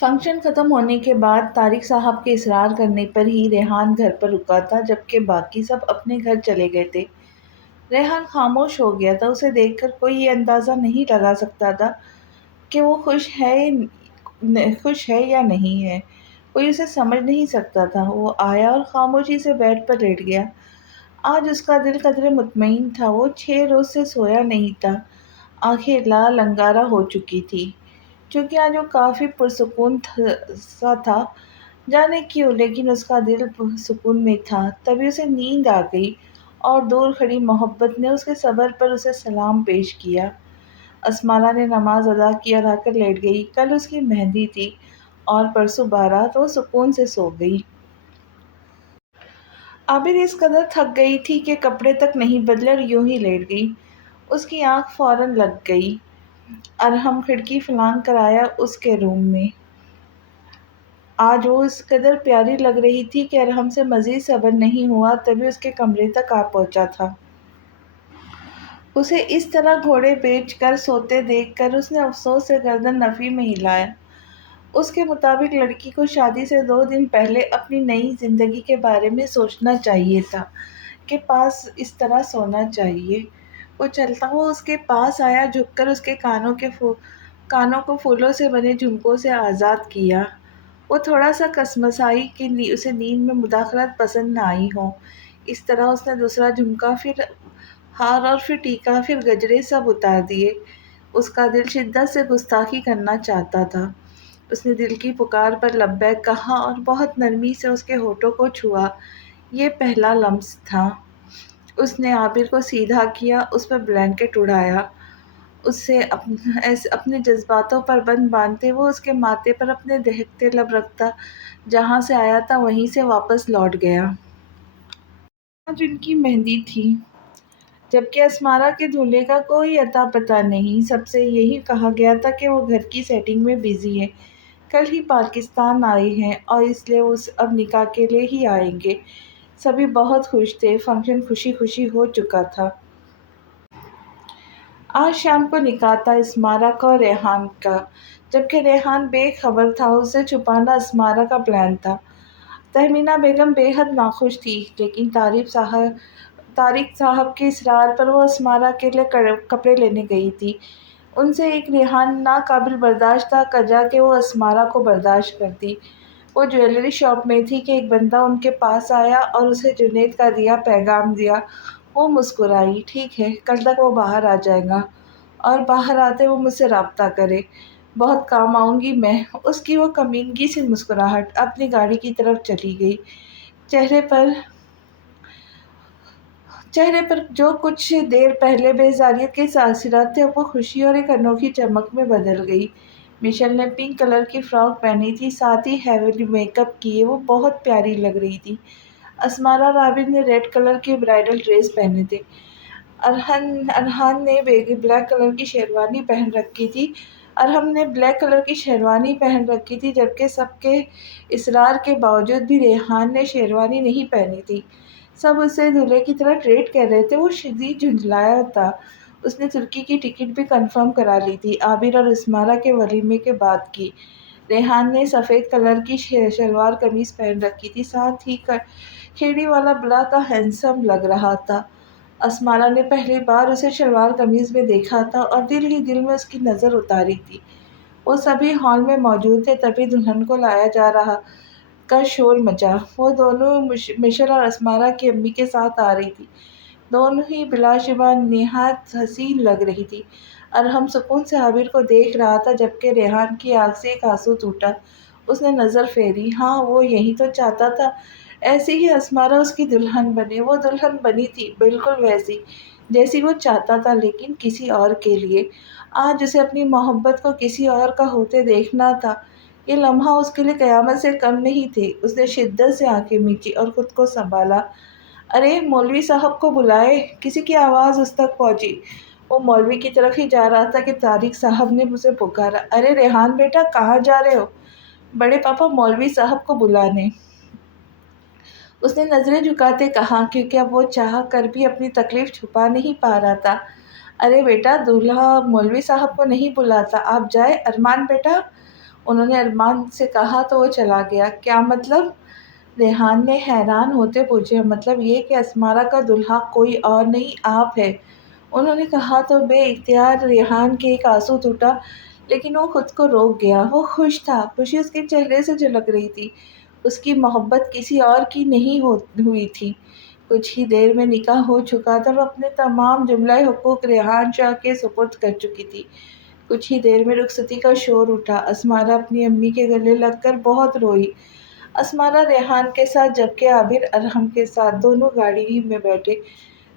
Function ختم ہونے کے بعد طارق صاحب کے اصرار کرنے پر ہی ریحان گھر پر رکا تھا، جبکہ باقی سب اپنے گھر چلے گئے تھے۔ ریحان خاموش ہو گیا تھا۔ اسے دیکھ کر کوئی یہ اندازہ نہیں لگا سکتا تھا کہ وہ خوش ہے یا نہیں ہے۔ کوئی اسے سمجھ نہیں سکتا تھا۔ وہ آیا اور خاموشی سے بیڈ پر لیٹ گیا۔ آج اس کا دل قدرے مطمئن تھا۔ وہ 6 روز سے سویا نہیں تھا۔ آنکھیں لال انگارہ ہو چکی تھی، چونکہ آج وہ کافی پرسکون سا تھا۔ جانے کیوں، لیکن اس کا دل سکون میں تھا۔ تبھی اسے نیند آ گئی اور دور کھڑی محبت نے اس کے صبر پر اسے سلام پیش کیا۔ اسمارا نے نماز ادا کی اور آ کر لیٹ گئی۔ کل اس کی مہندی تھی اور پرسوں بارات۔ وہ سکون سے سو گئی۔ عابر اس قدر تھک گئی تھی کہ کپڑے تک نہیں بدلے اور یوں ہی لیٹ گئی۔ اس کی آنکھ فوراً لگ گئی۔ ارحم کھڑکی پھلانگ کر آیا اس کے روم میں۔ آج وہ اس قدر پیاری لگ رہی تھی کہ ارحم سے مزید صبر نہیں ہوا، تبھی اس کے کمرے تک آ پہنچا تھا۔ اسے اس طرح گھوڑے بیچ کر سوتے دیکھ کر اس نے افسوس سے گردن نفی میں ہلایا۔ اس کے مطابق لڑکی کو شادی سے 2 دن پہلے اپنی نئی زندگی کے بارے میں سوچنا چاہیے تھا، کے پاس اس طرح سونا چاہیے۔ وہ چلتا ہوا اس کے پاس آیا، جھک کر اس کے کانوں کو پھولوں سے بنے جھمکوں سے آزاد کیا۔ وہ تھوڑا سا کسمسائی کہ اسے نیند میں مداخلت پسند نہ آئی ہو۔ اس طرح اس نے دوسرا جھمکا، پھر ہار اور پھر ٹیکا، پھر گجرے سب اتار دیے۔ اس کا دل شدت سے گستاخی کرنا چاہتا تھا۔ اس نے دل کی پکار پر لبیک کہا اور بہت نرمی سے اس کے ہونٹوں کو چھوا۔ یہ پہلا لمس تھا۔ اس نے عابر کو سیدھا کیا، اس پر بلینکٹ اڑایا۔ اسے اپنے جذباتوں پر بند باندھتے وہ اس کے ماتھے پر اپنے دہکتے لب رکھتا۔ جہاں سے آیا تھا وہیں سے واپس لوٹ گیا۔ آج ان کی مہندی تھی، جبکہ اسمارا کے دولہے کا کوئی اتا پتہ نہیں۔ سب سے یہی کہا گیا تھا کہ وہ گھر کی سیٹنگ میں بزی ہے، کل ہی پاکستان آئے ہیں اور اس لیے وہ اب نکاح کے لیے ہی آئیں گے۔ سبھی بہت خوش تھے۔ فنکشن خوشی خوشی ہو چکا تھا۔ آج شام کو نکاح تھا اسمارا کا اور ریحان کا، جبکہ ریحان بے خبر تھا۔ اسے چھپانا اسمارا کا پلان تھا۔ تہمینہ بیگم بے حد ناخوش تھی، لیکن طارق صاحب کے اصرار پر وہ اسمارا کے لیے کپڑے لینے گئی تھی۔ ان سے ایک ریحان ناقابل برداشت تھا، کجا کہ وہ اسمارا کو برداشت کرتی۔ وہ جویلری شاپ میں تھی کہ ایک بندہ ان کے پاس آیا اور اسے جنید کا پیغام دیا۔ وہ مسکرائی۔ ٹھیک ہے، کل تک وہ باہر آ جائے گا اور باہر آتے وہ مجھ سے رابطہ کرے، بہت کام آؤں گی میں۔ اس کی وہ کمینگی سی مسکراہٹ اپنی گاڑی کی طرف چلی گئی۔ چہرے پر جو کچھ دیر پہلے بیزاریت کے تاثرات تھے، اب وہ خوشی اور ایک انوکھی چمک میں بدل گئی۔ مشیل نے پنک کلر کی فراک پہنی تھی، ساتھ ہی ہیوی میک اپ کیے وہ بہت پیاری لگ رہی تھی۔ اسمارا اور عابر نے ریڈ کلر کے برائڈل ڈریس پہنے تھے۔ ارحان نے بلیک کلر کی شیروانی پہن رکھی تھی، جبکہ سب کے اصرار کے باوجود بھی ریحان نے شیروانی نہیں پہنی تھی۔ سب اسے دولہے کی طرح ٹریٹ کر رہے تھے۔ وہ شدید جھنجھلایا تھا۔ اس نے ترکی کی ٹکٹ بھی کنفرم کرا لی تھی، عابر اور اسمارا کے ولیمے کے بعد کی۔ ریحان نے سفید کلر کی شلوار قمیض پہن رکھی تھی، ساتھ ہی کھیڑی والا بلا کا ہینڈسم لگ رہا تھا۔ اسمارا نے پہلی بار اسے شلوار قمیض میں دیکھا تھا اور دل ہی دل میں اس کی نظر اتاری تھی۔ وہ سبھی ہال میں موجود تھے، تبھی دلہن کو لایا جا رہا کا شور مچا۔ وہ دونوں مشیل اور اسمارا کی امی کے ساتھ آ رہی تھی۔ دونوں ہی بلا شبہ نہایت حسین لگ رہی تھی۔ ارحم سکون سے عابر کو دیکھ رہا تھا، جبکہ ریحان کی آنکھ سے ایک آنسو ٹوٹا۔ اس نے نظر پھیری۔ ہاں، وہ یہی تو چاہتا تھا، ایسی ہی اسمارا اس کی دلہن بنے۔ وہ دلہن بنی تھی، بالکل ویسی جیسی وہ چاہتا تھا، لیکن کسی اور کے لیے۔ آج اسے اپنی محبت کو کسی اور کا ہوتے دیکھنا تھا۔ یہ لمحہ اس کے لیے قیامت سے کم نہیں تھے۔ اس نے شدت سے آنکھیں مینچی اور خود کو سنبھالا۔ ارے مولوی صاحب کو بلائے، کسی کی آواز اس تک پہنچی۔ وہ مولوی کی طرف ہی جا رہا تھا کہ طارق صاحب نے اسے پکارا۔ ارے ریحان بیٹا، کہاں جا رہے ہو؟ بڑے پاپا مولوی صاحب کو بلانے۔ اس نے نظریں جھکاتے کہا، کیونکہ اب وہ چاہ کر بھی اپنی تکلیف چھپا نہیں پا رہا تھا۔ ارے بیٹا، دولہا مولوی صاحب کو نہیں بلاتا، آپ جائیں۔ ارمان بیٹا، انہوں نے ارمان سے کہا تو وہ چلا گیا۔ کیا مطلب؟ ریحان نے حیران ہوتے پوچھا۔ مطلب یہ کہ اسمارا کا دولہا کوئی اور نہیں، آپ ہے، انہوں نے کہا تو بے اختیار ریحان کے ایک آنسو ٹوٹا، لیکن وہ خود کو روک گیا۔ وہ خوش تھا، خوشی اس کے چہرے سے جھلک رہی تھی۔ اس کی محبت کسی اور کی نہیں ہوئی تھی۔ کچھ ہی دیر میں نکاح ہو چکا تھا، وہ اپنے تمام جملہ حقوق ریحان شاہ کے سپرد کر چکی تھی۔ کچھ ہی دیر میں رخصتی کا شور اٹھا۔ اسمارا اپنی امی کے گلے لگ کر بہت روئی۔ اسمارا ریحان کے ساتھ جبکہ عابر ارحم کے ساتھ، دونوں گاڑی میں بیٹھے۔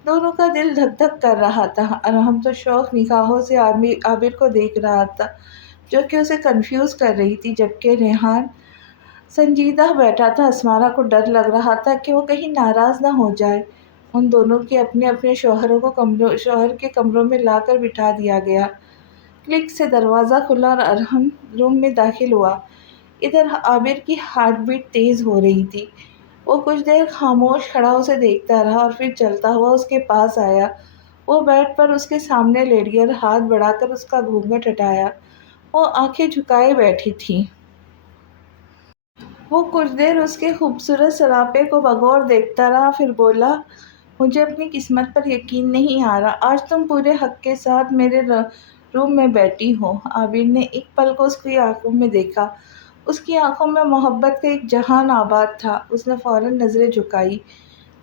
دونوں کا دل دھک دھک کر رہا تھا۔ ارحم تو شوق نگاہوں سے عابر کو دیکھ رہا تھا، جو کہ اسے کنفیوز کر رہی تھی، جبکہ ریحان سنجیدہ بیٹھا تھا۔ اسمارا کو ڈر لگ رہا تھا کہ وہ کہیں ناراض نہ ہو جائے۔ ان دونوں کے اپنے اپنے شوہر کے کمروں میں لا کر بٹھا دیا گیا۔ کلک سے دروازہ کھلا اور ارحم روم میں داخل ہوا۔ ادھر عابر کی ہارٹ بیٹ تیز ہو رہی تھی۔ وہ کچھ دیر خاموش کھڑا اسے دیکھتا رہا اور پھر چلتا ہوا اس کے پاس آیا۔ وہ بیڈ پر اس کے سامنے لیٹ گیا اور ہاتھ بڑھا کر اس کا گھونگھٹ ہٹایا۔ وہ آنکھیں جھکائے بیٹھی تھی۔ وہ کچھ دیر اس کے خوبصورت سراپے کو بغور دیکھتا رہا، پھر بولا، مجھے اپنی قسمت پر یقین نہیں آ رہا، آج تم پورے حق کے ساتھ میرے روم میں بیٹھی ہو۔ عابر نے ایک پل کو اس کی آنکھوں میں دیکھا۔ اس کی آنکھوں میں محبت کا ایک جہان آباد تھا۔ اس نے فوراً نظریں جھکائی۔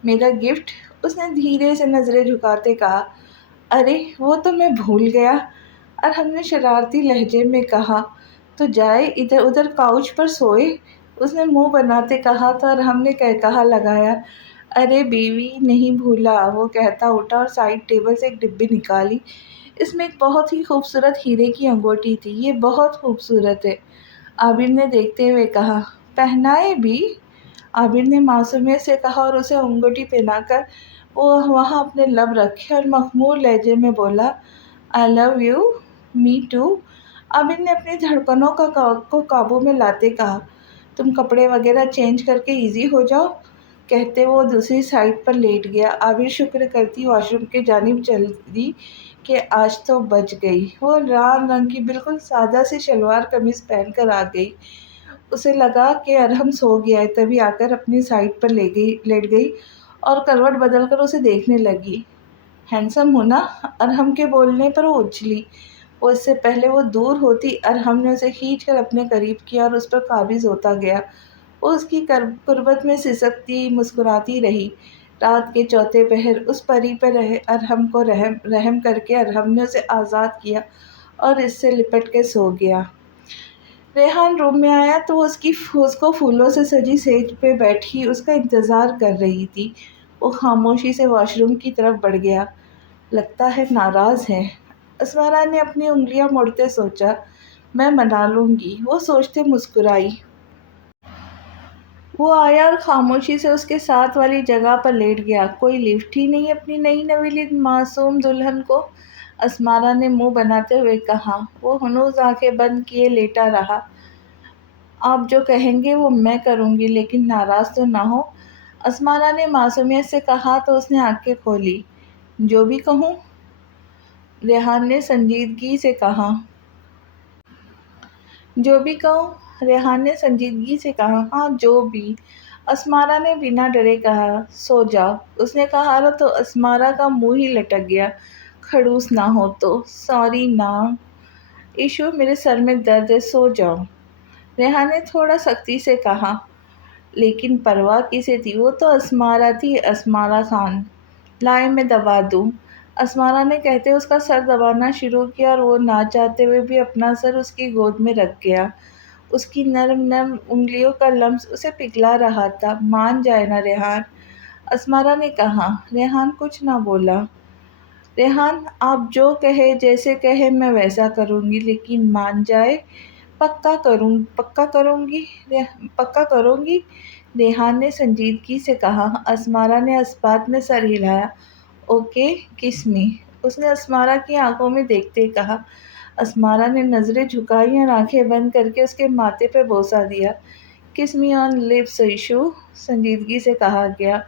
میرا گفٹ؟ اس نے دھیرے سے نظریں جھکاتے کہا۔ ارے وہ تو میں بھول گیا، ارحم نے شرارتی لہجے میں کہا۔ تو جائے ادھر ادھر کاؤچ پر سوئے، اس نے منہ بناتے کہا تو ارحم نے کہا لگایا۔ ارے بیوی نہیں بھولا، وہ کہتا اٹھا اور سائیڈ ٹیبل سے ایک ڈبی نکالی۔ اس میں ایک بہت ہی خوبصورت ہیرے کی انگوٹی تھی، یہ بہت خوبصورت ہے، عابر نے دیکھتے ہوئے کہا۔ پہنائے بھی؟ عابر نے معصومیت سے کہا اور اسے انگوٹی پہنا کر وہ وہاں اپنے لب رکھے اور مخمور لہجے میں بولا، آئی لو یو، می ٹو۔ عابر نے اپنی دھڑکنوں کو قابو میں لاتے کہا۔ تم کپڑے وغیرہ چینج کر کے ایزی ہو جاؤ، کہتے وہ دوسری سائڈ پر لیٹ گیا۔ عابر شکر کرتی واش روم کی جانب چل دی کہ آج تو بچ گئی۔ وہ لال رنگ کی بالکل سادہ سی شلوار قمیض پہن کر آ گئی۔ اسے لگا کہ ارحم سو گیا ہے، تبھی آ کر اپنی سائڈ پر لیٹ گئی اور کروٹ بدل کر اسے دیکھنے لگی۔ ہینڈسم ہوں نا؟ ارحم کے بولنے پر وہ اچھلی۔ وہ اس سے پہلے وہ دور ہوتی، ارحم نے اسے کھینچ کر اپنے قریب کیا اور اس پر قابض ہوتا گیا۔ وہ اس کی قربت میں سسکتی مسکراتی رہی۔ رات کے چوتھے پہر اس پری پر ارحم کو رحم کر کے ارحم نے اسے آزاد کیا اور اس سے لپٹ کے سو گیا۔ ریحان روم میں آیا تو وہ اس کو پھولوں سے سجی سیج پہ بیٹھی اس کا انتظار کر رہی تھی۔ وہ خاموشی سے واش روم کی طرف بڑھ گیا۔ لگتا ہے ناراض ہے، اسمارا نے اپنی انگلیاں موڑتے سوچا۔ میں منا لوں گی، وہ سوچتے مسکرائی۔ وہ آیا اور خاموشی سے اس کے ساتھ والی جگہ پر لیٹ گیا۔ کوئی لفٹ ہی نہیں اپنی نئی نویلی معصوم دلہن کو، اسمارا نے منہ بناتے ہوئے کہا۔ وہ ہنوز آنکھیں بند کیے لیٹا رہا۔ آپ جو کہیں گے وہ میں کروں گی، لیکن ناراض تو نہ ہو، اسمارا نے معصومیت سے کہا تو اس نے آنکھیں کھولی۔ جو بھی کہوں، ریحان نے سنجیدگی سے کہا۔ جو بھی کہوں، ریحان نے سنجیدگی سے کہا۔ ہاں جو بھی، اسمارا نے بنا ڈرے کہا۔ سو جاؤ، اس نے کہا تو اسمارا کا منہ ہی لٹک گیا۔ کھڑوس نہ ہو تو۔ سوری نا ایشو، میرے سر میں درد ہے، سو جاؤ، ریحان نے تھوڑا سختی سے کہا۔ لیکن پرواہ کسے تھی، وہ تو اسمارا تھی، اسمارا خان۔ لائے میں دبا دوں، اسمارا نے کہتے اس کا سر دبانا شروع کیا اور وہ نہ چاہتے ہوئے بھی اپنا سر اس کی گود میں رکھ گیا۔ اس کی نرم نرم انگلیوں کا لمس اسے پگھلا رہا تھا۔ مان جائے نا ریحان، اسمارا نے کہا۔ ریحان کچھ نہ بولا۔ ریحان، آپ جو کہے، جیسے کہے میں ویسا کروں گی، لیکن مان جائے۔ پکا کروں گی، ریحان نے سنجیدگی سے کہا۔ اسمارا نے اثبات میں سر ہلایا۔ اوکے، کس می، اس نے اسمارا کی آنکھوں میں دیکھتے کہا۔ اسمارا نے نظریں جھکائیں اور آنکھیں بند کر کے اس کے ماتھے پہ بوسہ دیا۔ کس می آن لپس ایشو، سنجیدگی سے کہا گیا۔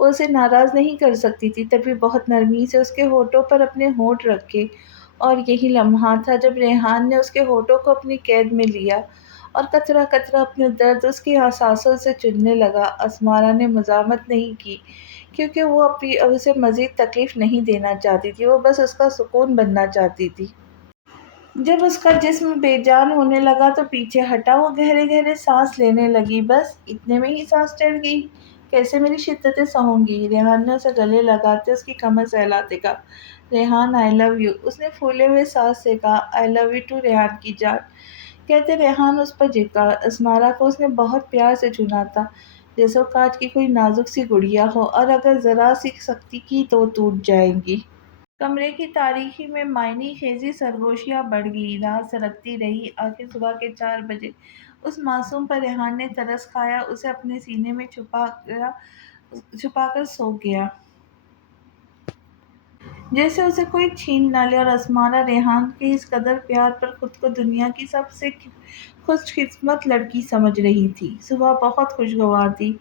وہ اسے ناراض نہیں کر سکتی تھی، تبھی بہت نرمی سے اس کے ہونٹوں پر اپنے ہونٹ رکھے، اور یہی لمحہ تھا جب ریحان نے اس کے ہونٹوں کو اپنی قید میں لیا اور قطرہ قطرہ اپنے درد اس کی احساسوں سے چننے لگا۔ اسمارا نے مزاحمت نہیں کی کیونکہ وہ اسے مزید تکلیف نہیں دینا چاہتی تھی، وہ بس اس کا سکون بننا چاہتی تھی۔ جب اس کا جسم بے جان ہونے لگا تو پیچھے ہٹا، وہ گہرے گہرے سانس لینے لگی۔ بس اتنے میں ہی سانس چڑھ گئی؟ کیسے میری شدتیں سہوں گی؟ ریحان نے اسے گلے لگاتے اس کی کمر سہلاتے کہا، ریحان آئی لو یو۔ اس نے پھولے ہوئے سانس سے کہا، آئی لو یو ٹو ریحان کی جان۔ کہتے ریحان اس پر جھکا۔ اسمارا کو اس نے بہت پیار سے چنا تھا، جیسے وہ کانچ کی کوئی نازک سی گڑیا ہو، اور اگر ذرا سی سختی کی تو وہ ٹوٹ جائے گی۔ کمرے کی تاریکی میں معنی خیزی سرگوشیاں بڑھ گئی، رات سلگتی رہی۔ آخر صبح کے 4 بجے اس معصوم پر ریحان نے ترس کھایا، اسے اپنے سینے میں چھپا کر سو گیا، جیسے اسے کوئی چھین نہ لے۔ اور اسمارا ریحان کے اس قدر پیار پر خود کو دنیا کی سب سے خوش قسمت لڑکی سمجھ رہی تھی۔ صبح بہت خوشگوار تھی۔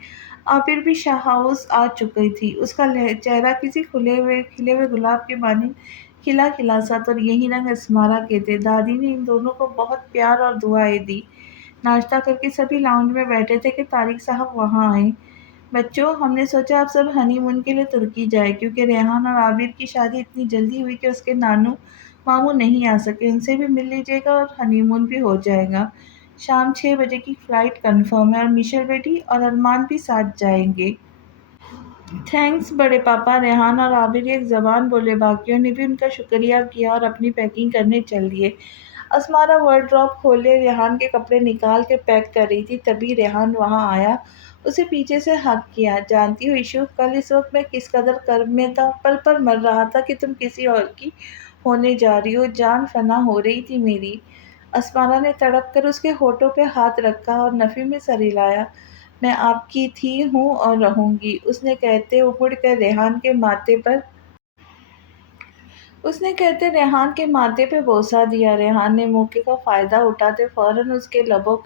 عابر بھی شاہ ہاؤس آ چکی تھی، اس کا چہرہ کسی کھلے ہوئے گلاب کے مانند کھلا کھلا سا تھا، اور یہی رنگ اسمارا کے تھے۔ دادی نے ان دونوں کو بہت پیار اور دعائیں دی۔ ناشتہ کر کے سبھی لاؤنج میں بیٹھے تھے کہ طارق صاحب وہاں آئے۔ بچوں، ہم نے سوچا اب سب ہنی مون کے لیے ترکی جائے، کیونکہ ریحان اور عابر کی شادی اتنی جلدی ہوئی کہ اس کے نانو ماموں نہیں آ سکے۔ ان سے بھی مل لیجیے گا اور ہنی مون بھی ہو جائے گا۔ شام 6 بجے کی فلائٹ کنفرم ہے، اور میشل بیٹی اور ارمان بھی ساتھ جائیں گے۔ تھینکس بڑے پاپا۔ ریحان اور عابر ایک زبان بولے، باقیوں نے بھی ان کا شکریہ کیا اور اپنی پیکنگ کرنے چل دیے۔ اسمارا وارڈروب کھولے ریحان کے کپڑے نکال کے پیک کر رہی تھی، تبھی ریحان وہاں آیا، اسے پیچھے سے ہگ کیا۔ جانتی ہو ایشو، کل اس وقت میں کس قدر کرب میں تھا، پل پل مر رہا تھا کہ تم کسی اور کی ہونے جا رہی ہو، جان فنا ہو رہی تھی میری۔ اسمارا نے تڑپ کر اس کے ہونٹوں پہ ہاتھ رکھا اور نفی میں سر ہلایا۔ میں آپ کی تھی، ہوں اور رہوں گی، اس نے کہتے مڑ کر ریحان کے ماتھے پہ بوسہ دیا۔ ریحان نے موقع کا فائدہ اٹھاتے فوراً اس کے لبوں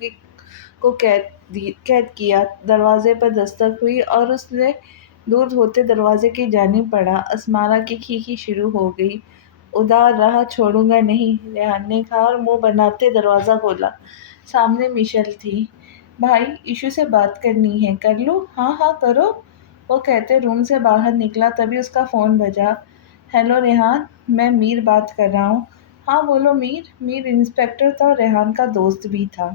کو قید کیا۔ دروازے پر دستک ہوئی اور اس نے دودھ ہوتے دروازے کی جانب بڑھا۔ اسمارا کی کھیکھی شروع ہو گئی۔ ادھر راہ چھوڑوں گا نہیں، ریحان نے کہا اور منہ بناتے دروازہ کھولا۔ سامنے میشل تھی۔ بھائی، ایشو سے بات کرنی ہے، کر لوں؟ ہاں ہاں کرو، وہ کہتے روم سے باہر نکلا، تبھی اس کا فون بجا۔ ہیلو ریحان، میں میر بات کر رہا ہوں۔ ہاں بولو میر۔ میر انسپکٹر تھا اور ریحان کا دوست بھی تھا۔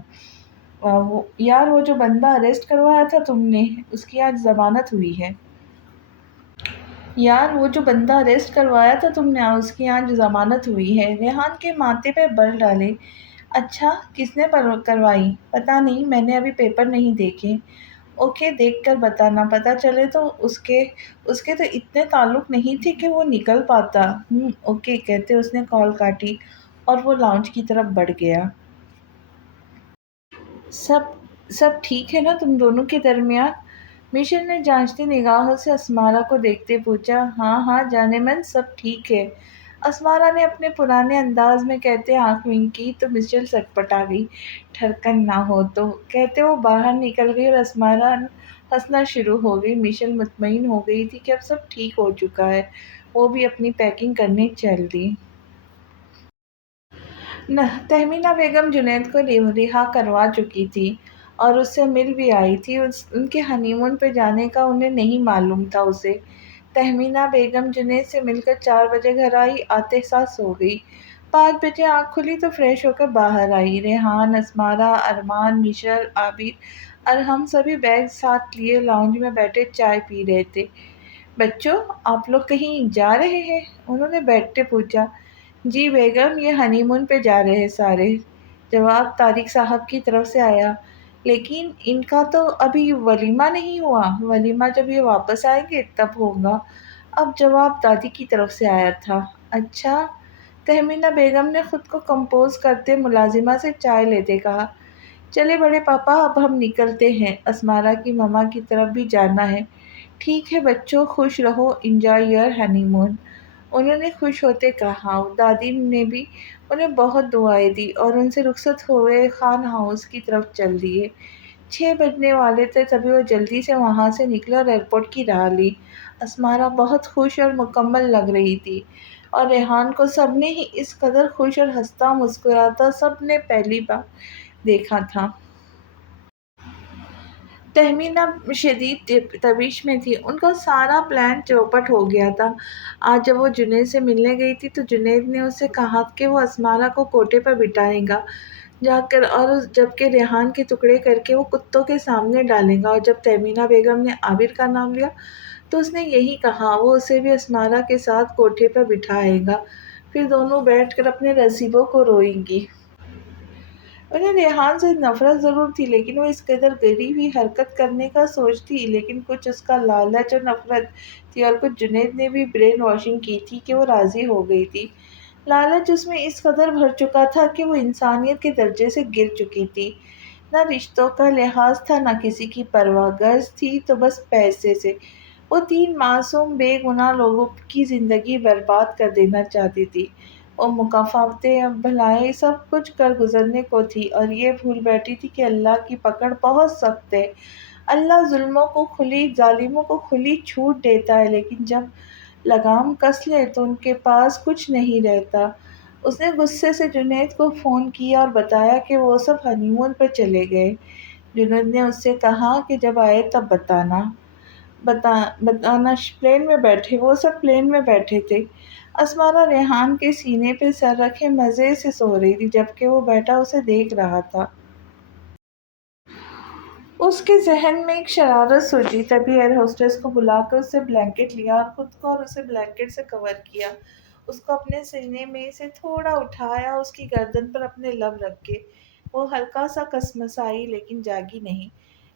یار وہ جو بندہ اریسٹ کروایا تھا تم نے، اس کی آج ضمانت ہوئی ہے۔ ریحان کے ماتھے پہ بل ڈالے۔ اچھا، کس نے کروائی؟ پتہ نہیں، میں نے ابھی پیپر نہیں دیکھے۔ اوکے، دیکھ کر بتانا، پتہ چلے تو۔ اس کے تو اتنے تعلق نہیں تھے کہ وہ نکل پاتا۔ اوکے کہتے اس نے کال کاٹی اور وہ لاؤنج کی طرف بڑھ گیا۔ سب ٹھیک ہے نا تم دونوں کے درمیان؟ میشل نے جانچتی نگاہوں سے اسمارا کو دیکھتے پوچھا۔ ہاں ہاں جانے من، سب ٹھیک ہے، اسمارا نے اپنے پرانے انداز میں کہتے آنکھ ونک کی، تو میشل سٹپٹا گئی۔ ٹھرکن نہ ہو تو، کہتے وہ باہر نکل گئی اور اسمارا ہنسنا شروع ہو گئی۔ میشل مطمئن ہو گئی تھی کہ اب سب ٹھیک ہو چکا ہے، وہ بھی اپنی پیکنگ کرنے چل دی۔ تہمینہ بیگم جنید کو رہا کروا چکی تھی اور اس سے مل بھی آئی تھی۔ ان کے ہنی مون پہ جانے کا انہیں نہیں معلوم تھا۔ تہمینہ بیگم جنید سے مل کر 4 بجے گھر آئی، آتے ساتھ سو گئی۔ 5 بجے آنکھ کھلی تو فریش ہو کر باہر آئی۔ ریحان، اسمارا، ارمان، میشل، عابر اور ہم سبھی بیگ ساتھ لیے لاؤنج میں بیٹھے چائے پی رہے تھے۔ بچوں، آپ لوگ کہیں جا رہے ہیں؟ انہوں نے بیٹھتے پوچھا۔ جی بیگم، یہ ہنی مون پہ جا رہے ہیں سارے، جواب طارق صاحب کی طرف سے آیا۔ لیکن ان کا تو ابھی ولیمہ نہیں ہوا۔ ولیمہ جب یہ واپس آئیں گے تب ہوگا، اب جواب دادی کی طرف سے آیا تھا۔ اچھا، تہمینہ بیگم نے خود کو کمپوز کرتے ملازمہ سے چائے لیتے کہا۔ چلے بڑے پاپا، اب ہم نکلتے ہیں، اسمارا کی ماما کی طرف بھی جانا ہے۔ ٹھیک ہے بچوں، خوش رہو، انجوائے یور ہنی مون، انہوں نے خوش ہوتے کہا۔ دادی نے بھی انہیں بہت دعائیں دی اور ان سے رخصت ہوئے خان ہاؤس کی طرف چل دیے۔ 6 بجنے والے تھے تبھی وہ جلدی سے وہاں سے نکلے اور ایئرپورٹ کی راہ لی۔ اسمارا بہت خوش اور مکمل لگ رہی تھی، اور ریحان کو سب نے ہی اس قدر خوش اور ہنستا مسکراتا سب نے پہلی بار دیکھا تھا۔ تہمینہ شدید تشویش میں تھی، ان کا سارا پلان چوپٹ ہو گیا تھا۔ آج جب وہ جنید سے ملنے گئی تھی تو جنید نے اس سے کہا کہ وہ اسمارہ کو کوٹھے پر بٹھائے گا جا کر، اور جبکہ ریحان کے ٹکڑے کر کے وہ کتوں کے سامنے ڈالے گا۔ اور جب تہمینہ بیگم نے عابر کا نام لیا تو اس نے یہی کہا، وہ اسے بھی اسمارہ کے ساتھ کوٹھے پر بٹھائے گا، پھر دونوں بیٹھ کر اپنے نصیبوں کو روئیں گی۔ انہیں ریحان سے نفرت ضرور تھی، لیکن وہ اس قدر گری ہوئی حرکت کرنے کا سوچتی، لیکن کچھ اس کا لالچ اور نفرت تھی، اور کچھ جنید نے بھی برین واشنگ کی تھی کہ وہ راضی ہو گئی تھی۔ لالچ اس میں اس قدر بھر چکا تھا کہ وہ انسانیت کے درجے سے گر چکی تھی۔ نہ رشتوں کا لحاظ تھا، نہ کسی کی پرواہ، غرض تھی تو بس پیسے سے۔ وہ تین معصوم بے گناہ لوگوں کی زندگی برباد کر دینا چاہتی تھی۔ وہ مکافاتیں، بھلائیں سب کچھ کر گزرنے کو تھی، اور یہ بھول بیٹھی تھی کہ اللہ کی پکڑ بہت سخت ہے۔ اللہ ظالموں کو کھلی چھوٹ دیتا ہے، لیکن جب لگام کس لے تو ان کے پاس کچھ نہیں رہتا۔ اس نے غصے سے جنید کو فون کیا اور بتایا کہ وہ سب ہنی مون پر چلے گئے۔ جنید نے اس سے کہا کہ جب آئے تب بتانا۔ وہ سب پلین میں بیٹھے تھے۔ اسمارہ ریحان کے سینے پہ سر رکھے مزے سے سو رہی تھی، جبکہ وہ بیٹا اسے دیکھ رہا تھا۔ اس کے ذہن میں ایک شرارت سوچی، تبھی ایئر ہوسٹس کو بلا کر اس سے بلینکٹ لیا اور خود کو اور اسے بلینکٹ سے کور کیا۔ اس کو اپنے سینے میں سے تھوڑا اٹھایا، اس کی گردن پر اپنے لب رکھے۔ وہ ہلکا سا کسمسائی، لیکن جاگی نہیں۔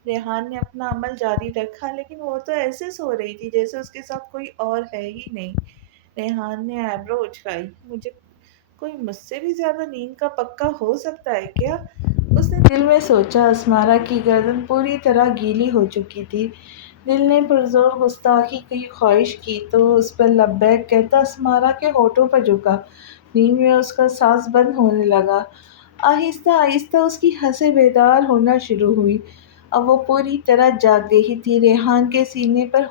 ریحان نے اپنا عمل جاری رکھا، لیکن وہ تو ایسے سو رہی تھی جیسے اس کے ساتھ کوئی اور ہے ہی نہیں۔ ریحان نے آئیبرو اچکائی۔ کوئی مجھ سے بھی زیادہ نیند کا پکا ہو سکتا ہے کیا؟ اس نے دل میں سوچا۔ اسمارہ کی گردن پوری طرح گیلی ہو چکی تھی۔ دل نے پرزور گستاخی کی خواہش کی تو اس پر لبیک کہتا اسمارہ کے ہونٹوں پر جھکا۔ نیند میں اس کا سانس بند ہونے لگا۔ آہستہ آہستہ اس کی حسیں بیدار ہونا شروع ہوئی۔ اب وہ پوری طرح جاگ گئی تھی۔ ریحان کے سینے پر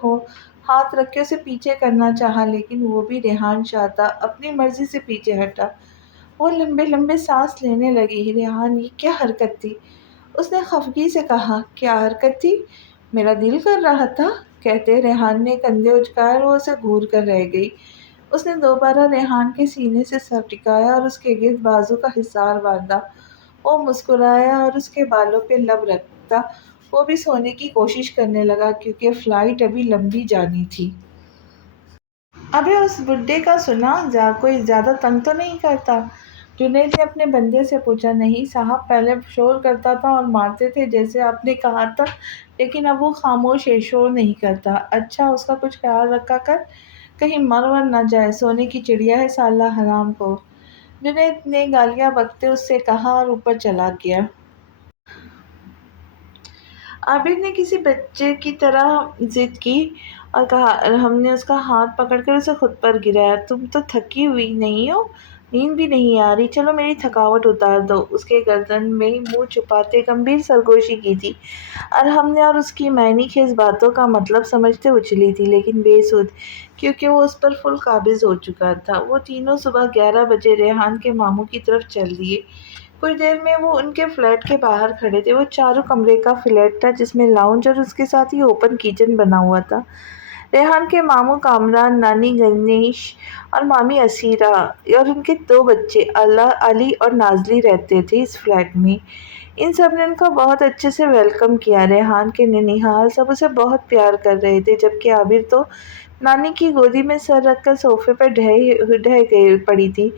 ہاتھ رکھ کے اسے پیچھے کرنا چاہا، لیکن وہ بھی ریحان چاہتا اپنی مرضی سے پیچھے ہٹا۔ وہ لمبے لمبے سانس لینے لگی۔ ریحان، یہ کیا حرکت تھی؟ اس نے خفگی سے کہا۔ کیا حرکت تھی؟ میرا دل کر رہا تھا، کہتے ریحان نے کندھے اچکائے اور وہ اسے گھور کر رہ گئی۔ اس نے دوبارہ ریحان کے سینے سے سر ٹکایا اور اس کے گرد بازو کا حصار باندھا۔ وہ مسکرایا اور اس کے بالوں پہ لب رکھتا وہ بھی سونے کی کوشش کرنے لگا، کیونکہ فلائٹ ابھی لمبی جانی تھی۔ ابے اس بڈھے کا سنا، کوئی زیادہ تنگ تو نہیں کرتا؟ جنید نے اپنے بندے سے پوچھا۔ نہیں صاحب، پہلے شور کرتا تھا اور مارتے تھے جیسے آپ نے کہا تھا، لیکن اب وہ خاموش ہے، شور نہیں کرتا۔ اچھا، اس کا کچھ خیال رکھا کر، کہیں مر ور نہ جائے، سونے کی چڑیا ہے سالہ حرام خور۔ جنید نے گالیاں بکتے اس سے کہا اور اوپر چلا گیا۔ عابر نے کسی بچے کی طرح ضد کی اور ہم نے اس کا ہاتھ پکڑ کر اسے خود پر گرایا۔ تم تو تھکی ہوئی نہیں ہو؟ نیند بھی نہیں آ رہی؟ چلو میری تھکاوٹ اتار دو۔ اس کے گردن میں منہ چھپاتے گمبھیر سرگوشی کی تھی، اور ہم نے اور اس کی معنی خیز باتوں کا مطلب سمجھتے اچھلی تھی، لیکن بے سود، کیونکہ وہ اس پر فل قابض ہو چکا تھا۔ وہ تینوں صبح 11 بجے ریحان کے ماموں کی طرف چل دیے۔ کچھ دیر میں وہ ان کے فلیٹ کے باہر کھڑے تھے۔ وہ 4 کمرے کا فلیٹ تھا، جس میں لاؤنج اور اس کے ساتھ ہی اوپن کچن بنا ہوا تھا۔ ریحان کے ماموں کامران، نانی گنیش اور مامی اسیرہ اور ان کے 2 بچے علی اور نازلی رہتے تھے اس فلیٹ میں۔ ان سب نے ان کا بہت اچھے سے ویلکم کیا۔ ریحان کے ننھیال سب اسے بہت پیار کر رہے تھے، جبکہ عابر تو نانی کی گودی میں سر رکھ کر صوفے پر ڈھہ پڑی تھی۔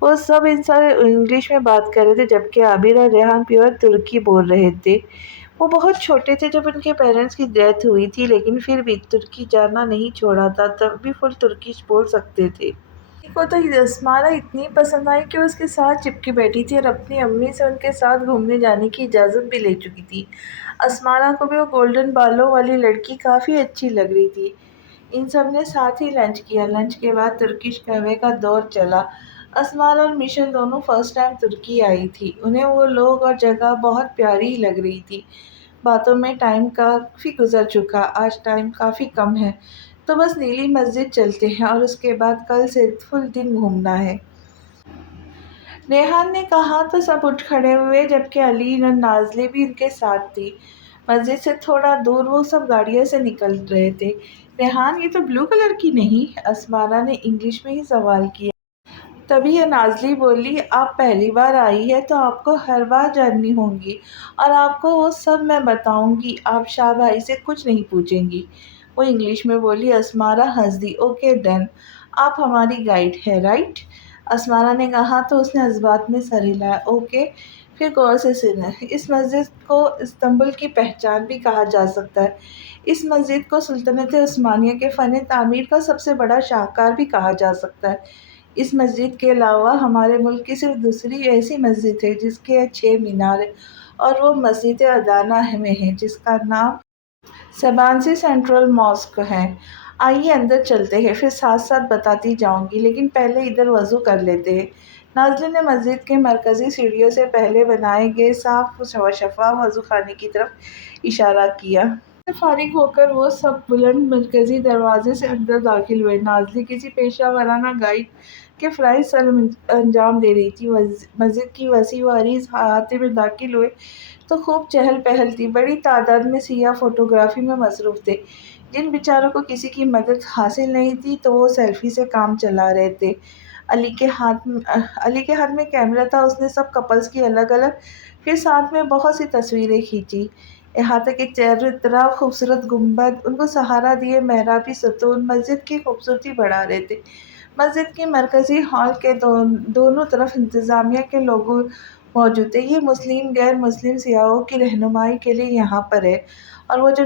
وہ سب ان سے انگلش میں بات کر رہے تھے، جبکہ عابر اور ریحان پیور ترکی بول رہے تھے۔ وہ بہت چھوٹے تھے جب ان کے پیرنٹس کی ڈیتھ ہوئی تھی، لیکن پھر بھی ترکی جانا نہیں چھوڑا تھا، تب بھی فل ترکش بول سکتے تھے۔ کو تو اسمارہ اتنی پسند آئی کہ وہ اس کے ساتھ چپکی بیٹھی تھی اور اپنی امی سے ان کے ساتھ گھومنے جانے کی اجازت بھی لے چکی تھی۔ اسمارہ کو بھی وہ گولڈن بالوں والی لڑکی کافی اچھی لگ رہی تھی۔ ان سب نے ساتھ ہی لنچ کیا۔ لنچ کے بعد ترکش قہوے کا دور چلا۔ اسمارہ اور مشل دونوں فرسٹ ٹائم ترکی آئی تھی۔ انہیں وہ لوگ اور جگہ بہت پیاری ہی لگ رہی تھی۔ باتوں میں ٹائم کافی گزر چکا، آج ٹائم کافی کم ہے، تو بس نیلی مسجد چلتے ہیں اور اس کے بعد کل سے فل دن گھومنا ہے۔ ریحان نے کہا تو سب اٹھ کھڑے ہوئے، جبکہ علی اور نازلی بھی ان کے ساتھ تھی۔ مسجد سے تھوڑا دور وہ سب گاڑیوں سے نکل رہے تھے۔ ریحان، یہ تو بلو کلر کی نہیں؟ اسمارا نے انگلش میں ہی سوال کیا۔ تبھی یہ نازلی بولی، آپ پہلی بار آئی ہے تو آپ کو ہر بات جاننی ہوں گی، اور آپ کو وہ سب میں بتاؤں گی، آپ شاہ بھائی سے کچھ نہیں پوچھیں گی۔ وہ انگلش میں بولی۔ اسمارا ہنس دی۔ اوکے ڈن، آپ ہماری گائیڈ ہے، رائٹ؟ اسمارا نے کہا تو اس نے اس بات میں سر ہلایا۔ اوکے، پھر غور سے سنیں، اس مسجد کو استنبول کی پہچان بھی کہا جا سکتا ہے۔ اس مسجد کو سلطنت عثمانیہ کے فن تعمیر کا سب سے بڑا شاہکار بھی کہا جا سکتا ہے۔ اس مسجد کے علاوہ ہمارے ملک کی صرف دوسری ایسی مسجد ہے جس کے 6 مینار ہیں، اور وہ مسجد ادانا میں ہے، جس کا نام سبانسی سینٹرل ماسک ہے۔ آئیے اندر چلتے ہیں، پھر ساتھ ساتھ بتاتی جاؤں گی، لیکن پہلے ادھر وضو کر لیتے ہیں۔ نازلی نے مسجد کے مرکزی سیڑھیوں سے پہلے بنائے گئے صاف و شفاف وضو خانے کی طرف اشارہ کیا۔ سے فارغ ہو کر وہ سب بلند مرکزی دروازے سے اندر داخل ہوئے۔ نازلی کسی پیشہ ورانہ گائیڈ کے فرائض سر انجام دے رہی تھی۔ مسجد کی وسیع و عریض احاطے میں داخل ہوئے تو خوب چہل پہل تھی۔ بڑی تعداد میں سیاح فوٹوگرافی میں مصروف تھے۔ جن بیچاروں کو کسی کی مدد حاصل نہیں تھی تو وہ سیلفی سے کام چلا رہے تھے۔ علی کے ہاتھ میں کیمرہ تھا، اس نے سب کپلز کی الگ الگ پھر ساتھ میں بہت سی تصویریں کھینچی۔ احاطے کے چاروں طرف خوبصورت گنبد، ان کو سہارا دیے محرابی ستون مسجد کی خوبصورتی بڑھا رہے تھے۔ مسجد کے مرکزی ہال کے دونوں طرف انتظامیہ کے لوگ موجود تھے۔ یہ مسلم غیر مسلم سیاحوں کی رہنمائی کے لیے یہاں پر ہے، اور وہ جو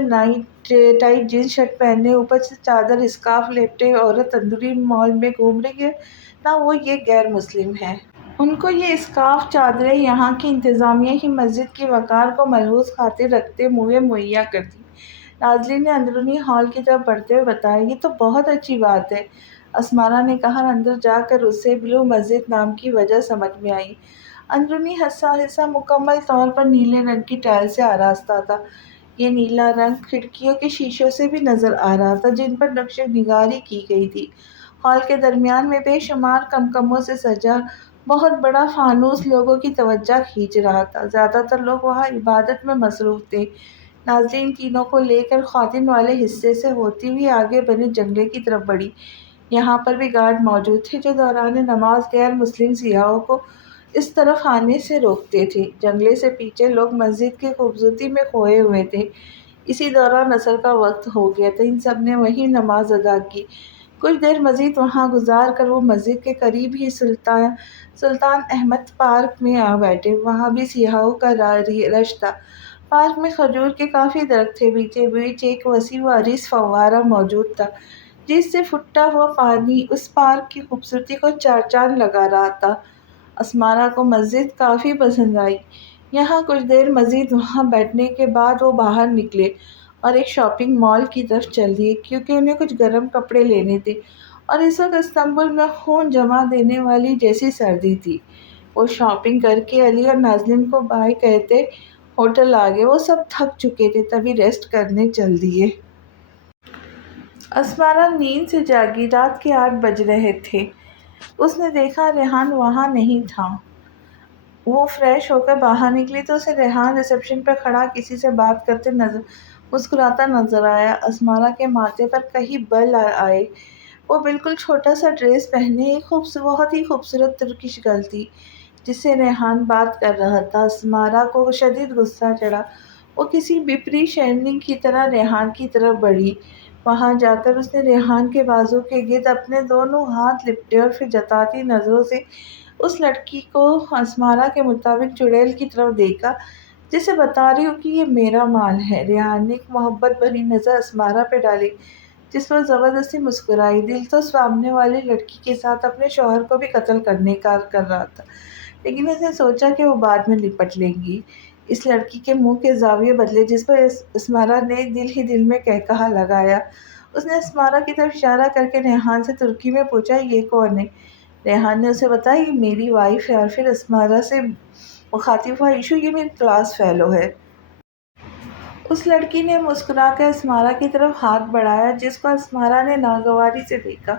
ٹائٹ جینس شرٹ پہنے اوپر سے چادر اسکارف لپٹے عورت تندوری مال میں گھوم رہی ہے نا، وہ یہ غیر مسلم ہے۔ ان کو یہ اسکارف چادریں یہاں کی انتظامیہ ہی مسجد کی وقار کو ملحوظ خاطر رکھتے ہوئے مہیا کرتی۔ نازلی نے اندرونی ہال کی طرف بڑھتے ہوئے بتایا۔ یہ تو بہت اچھی بات ہے، اسمارا نے کہا۔ اندر جا کر اسے بلو مسجد نام کی وجہ سمجھ میں آئی۔ اندرونی حصہ مکمل طور پر نیلے رنگ کی ٹائل سے آراستہ تھا۔ یہ نیلا رنگ کھڑکیوں کے شیشوں سے بھی نظر آ رہا تھا، جن پر نقش نگاری کی گئی تھی۔ ہال کے درمیان میں بے شمار کمکموں سے سجا بہت بڑا فانوس لوگوں کی توجہ کھینچ رہا تھا۔ زیادہ تر لوگ وہاں عبادت میں مصروف تھے۔ نازلی ان تینوں کو لے کر خواتین والے حصے سے ہوتی ہوئی آگے بنے جنگلے کی طرف بڑھی۔ یہاں پر بھی گارڈ موجود تھے جو دوران نماز غیر مسلم سیاحوں کو اس طرف آنے سے روکتے تھے۔ جنگلے سے پیچھے لوگ مسجد کی خوبصورتی میں کھوئے ہوئے تھے۔ اسی دوران عصر کا وقت ہو گیا تھا۔ ان سب نے وہیں نماز ادا کی۔ کچھ دیر مزید وہاں گزار کر وہ مسجد کے قریب ہی سلطان احمد پارک میں آ بیٹھے۔ وہاں بھی سیاحوں کا رش تھا۔ پارک میں کھجور کے کافی درخت تھے۔ بیچوں بیچ ایک وسیع و عریض فوارہ موجود تھا، جس سے پھوٹا ہوا پانی اس پارک کی خوبصورتی کو چار چاند لگا رہا تھا۔ اسمارا کو مسجد کافی پسند آئی۔ یہاں کچھ دیر مزید وہاں بیٹھنے کے بعد وہ باہر نکلے اور ایک شاپنگ مال کی طرف چل دیے، کیونکہ انہیں کچھ گرم کپڑے لینے تھے، اور اس وقت استنبول میں خون جما دینے والی جیسی سردی تھی۔ وہ شاپنگ کر کے علی اور نازلین کو بائے کہتے ہوٹل آ گئے۔ وہ سب تھک چکے تھے، تبھی ریسٹ کرنے چل دیے۔ اسمارا نیند سے جاگی۔ رات کے 8 بج رہے تھے۔ اس نے دیکھا ریحان وہاں نہیں تھا۔ وہ فریش ہو کر باہر نکلی تو اسے ریحان ریسیپشن پر کھڑا کسی سے بات کرتے مسکراتا نظر آیا۔ اسمارا کے ماتھے پر کئی بل آئے۔ وہ بالکل چھوٹا سا ڈریس پہنے ایک بہت ہی خوبصورت ترکش گرل تھی، جس سے ریحان بات کر رہا تھا۔ اسمارا کو شدید غصہ چڑھا۔ وہ کسی بپری شیرنی کی طرح ریحان کی طرف بڑھی۔ وہاں جا کر اس نے ریحان کے بازو کے گرد اپنے دونوں ہاتھ لپٹے اور پھر جتاتی نظروں سے اس لڑکی کو اسمارا کے مطابق چڑیل کی طرف دیکھا، جسے بتا رہی ہو کہ یہ میرا مال ہے۔ ریحان نے ایک محبت بھری نظر اسمارا پہ ڈالی، جس پر زبردستی مسکرائی۔ دل تو سامنے والی لڑکی کے ساتھ اپنے شوہر کو بھی قتل کرنے کا کر رہا تھا، لیکن اس نے سوچا کہ وہ بعد میں نپٹ لیں گی۔ اس لڑکی کے منہ کے زاویے بدلے، جس پر اسمارا نے دل ہی دل میں قہقہا لگایا۔ اس نے اسمارا کی طرف اشارہ کر کے ریحان سے ترکی میں پوچھا، یہ کون ہے؟ ریحان نے اسے بتایا، یہ میری وائف ہے، اور پھر اسمارا سے مخاطب ہوا، ایشو، یہ میری کلاس فیلو ہے۔ اس لڑکی نے مسکرا کر اسمارا کی طرف ہاتھ بڑھایا، جس کو اسمارا نے ناگواری سے دیکھا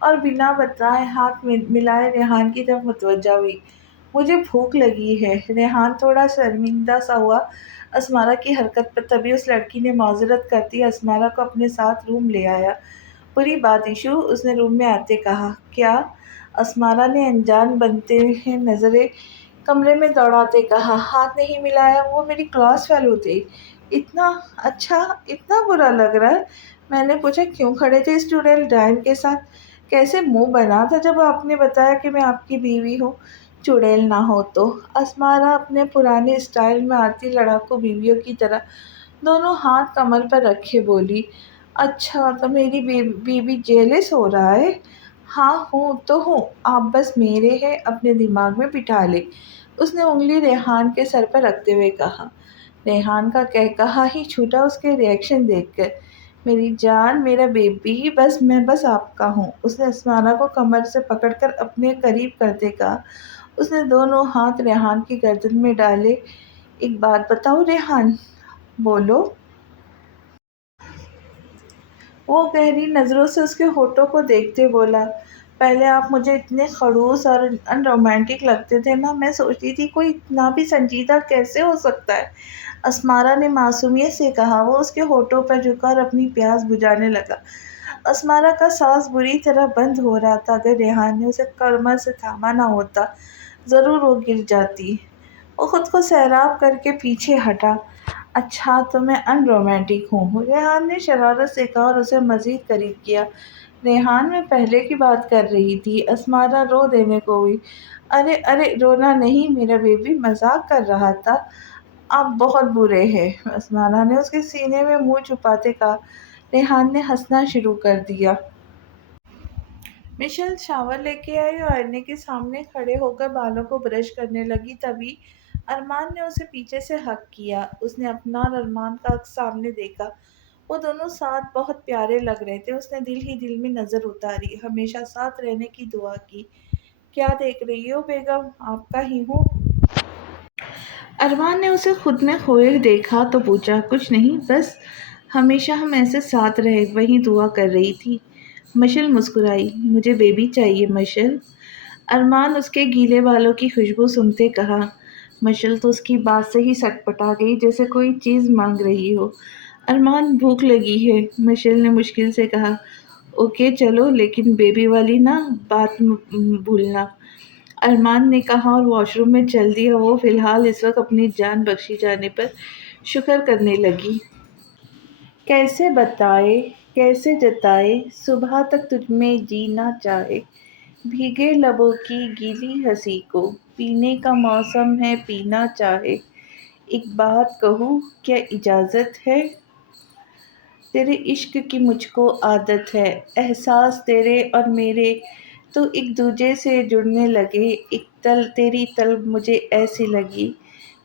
اور بنا بتائے ہاتھ ملائے ریحان کی طرف متوجہ ہوئی۔ مجھے بھوک لگی ہے۔ ریحان تھوڑا شرمندہ سا ہوا اسمارا کی حرکت پر، تبھی اس لڑکی نے معذرت کرتی اسمارا کو اپنے ساتھ روم لے آیا۔ بری بات ایشو، اس نے روم میں آتے کہا۔ کیا؟ اسمارا نے انجان بنتے ہوئے نظریں کمرے میں دوڑاتے کہا۔ ہاتھ نہیں ملایا، وہ میری کلاس فیلو تھے۔ اتنا اچھا، اتنا برا لگ رہا ہے؟ میں نے پوچھا۔ کیوں کھڑے تھے اسٹوڈنٹ ڈائن کے ساتھ؟ کیسے منہ بنا تھا جب آپ نے بتایا کہ میں آپ کی بیوی ہوں؟ چڑیل نہ ہو تو؟ اسمارا اپنے پرانے اسٹائل میں آتی لڑاکو بیویوں کی طرح دونوں ہاتھ کمر پر رکھے بولی۔ اچھا تو میری بیوی جیلس ہو رہا ہے؟ ہاں ہوں تو ہوں، آپ بس میرے ہے اپنے دماغ میں بٹھا لے، اس نے انگلی ریحان کے سر پر رکھتے ہوئے کہا۔ ریحان کا کہا ہی چھوٹا اس کے ری ایکشن دیکھ کر۔ میری جان، میرا بیبی، میں بس آپ کا ہوں، اس نے اسمارا کو کمر سے پکڑ کر اپنے قریب کرتے کہا۔ اس نے دونوں ہاتھ ریحان کی گردن میں ڈالے۔ ایک بات بتاؤ ریحان؟ بولو۔ وہ گہری نظروں سے اس کے ہونٹوں کو دیکھتے بولا۔ پہلے آپ مجھے اتنے خڑوس اور ان رومانٹک لگتے تھے نا، میں سوچتی تھی کوئی اتنا بھی سنجیدہ کیسے ہو سکتا ہے؟ اسمارا نے معصومیت سے کہا۔ وہ اس کے ہونٹوں پر جھکا اور اپنی پیاس بجھانے لگا۔ اسمارا کا سانس بری طرح بند ہو رہا تھا۔ اگر ریحان نے اسے کمر سے تھاما نہ ہوتا ضرور وہ گر جاتی۔ وہ خود کو سیراب کر کے پیچھے ہٹا۔ اچھا تو میں ان رومانٹک ہوں؟ ریحان نے شرارت سے کہا اور اسے مزید قریب کیا۔ ریحان، میں پہلے کی بات کر رہی تھی۔ اسمارا رو دینے کو ہوئی۔ ارے ارے، رونا نہیں میرا بیبی، مذاق کر رہا تھا۔ آپ بہت برے ہیں، اسمارا نے اس کے سینے میں منہ چھپاتے کہا۔ ریحان نے ہنسنا شروع کر دیا۔ مشیل شاور لے کے آئی اور آئینے کے سامنے کھڑے ہو کر بالوں کو برش کرنے لگی۔ تبھی ارمان نے اسے پیچھے سے ہگ کیا۔ اس نے اپنا اور ارمان کا عکس سامنے دیکھا۔ وہ دونوں ساتھ بہت پیارے لگ رہے تھے۔ اس نے دل ہی دل میں نظر اتاری، ہمیشہ ساتھ رہنے کی دعا کی۔ کیا دیکھ رہی ہو بیگم؟ آپ کا ہی ہوں۔ ارمان نے اسے خود میں کھوئے دیکھا تو پوچھا۔ کچھ نہیں، بس ہمیشہ ہم ایسے ساتھ رہے وہی دعا کر رہی تھی۔ مشیل مسکرائی۔ مجھے بیبی چاہیے مشیل۔ ارمان اس کے گیلے بالوں کی خوشبو سونگھتے کہا۔ مشیل تو اس کی بات سے ہی سٹ پٹا گئی، جیسے کوئی چیز مانگ رہی ہو۔ ارمان، بھوک لگی ہے، مشیل نے مشکل سے کہا۔ اوکے چلو، لیکن بیبی والی نا بات بھولنا، ارمان نے کہا اور واش روم میں چل دیا۔ وہ فی الحال اس وقت اپنی جان بخشی جانے پر شکر کرنے لگی۔ کیسے بتائے، کیسے جتائے، صبح تک تجھ میں جی نہ چاہے، بھیگے لبوں کی گیلی ہنسی کو، پینے کا موسم ہے پینا چاہے، ایک بات کہوں کیا اجازت ہے؟ تیرے عشق کی مجھ کو عادت ہے، احساس تیرے اور میرے تو ایک دوجے سے جڑنے لگے، ایک تیری طلب مجھے ایسی لگی،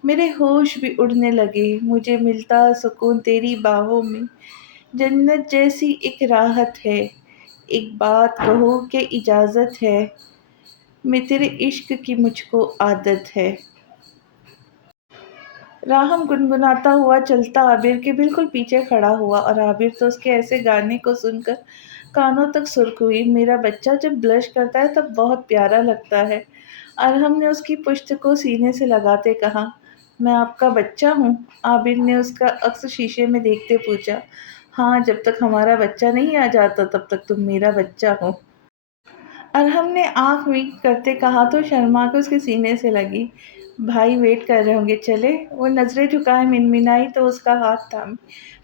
میرے ہوش بھی اڑنے لگے، مجھے ملتا سکون تیری باہوں میں، جنت جیسی ایک راحت ہے، ایک بات کہو کہ اجازت ہے؟ میں تیرے عشق کی مجھ کو عادت ہے۔ راہم گنگناتا ہوا چلتا عابر کے بالکل پیچھے کھڑا ہوا اور عابر تو اس کے ایسے گانے کو سن کر کانوں تک سرخ ہوئی۔ میرا بچہ جب بلش کرتا ہے تب بہت پیارا لگتا ہے، ارحم نے اس کی پشت کو سینے سے لگاتے کہا۔ میں آپ کا بچہ ہوں؟ عابر نے اس کا عکس شیشے میں دیکھتے پوچھا۔ ہاں، جب تک ہمارا بچہ نہیں آ جاتا تب تک تم میرا بچہ ہو، ارحم نے آنکھ ونک کرتے کہا تو شرما کے اس کے سینے سے لگی۔ بھائی ویٹ کر رہے ہوں گے، چلے؟ وہ نظریں جھکائے منمنائی تو اس کا ہاتھ تھامے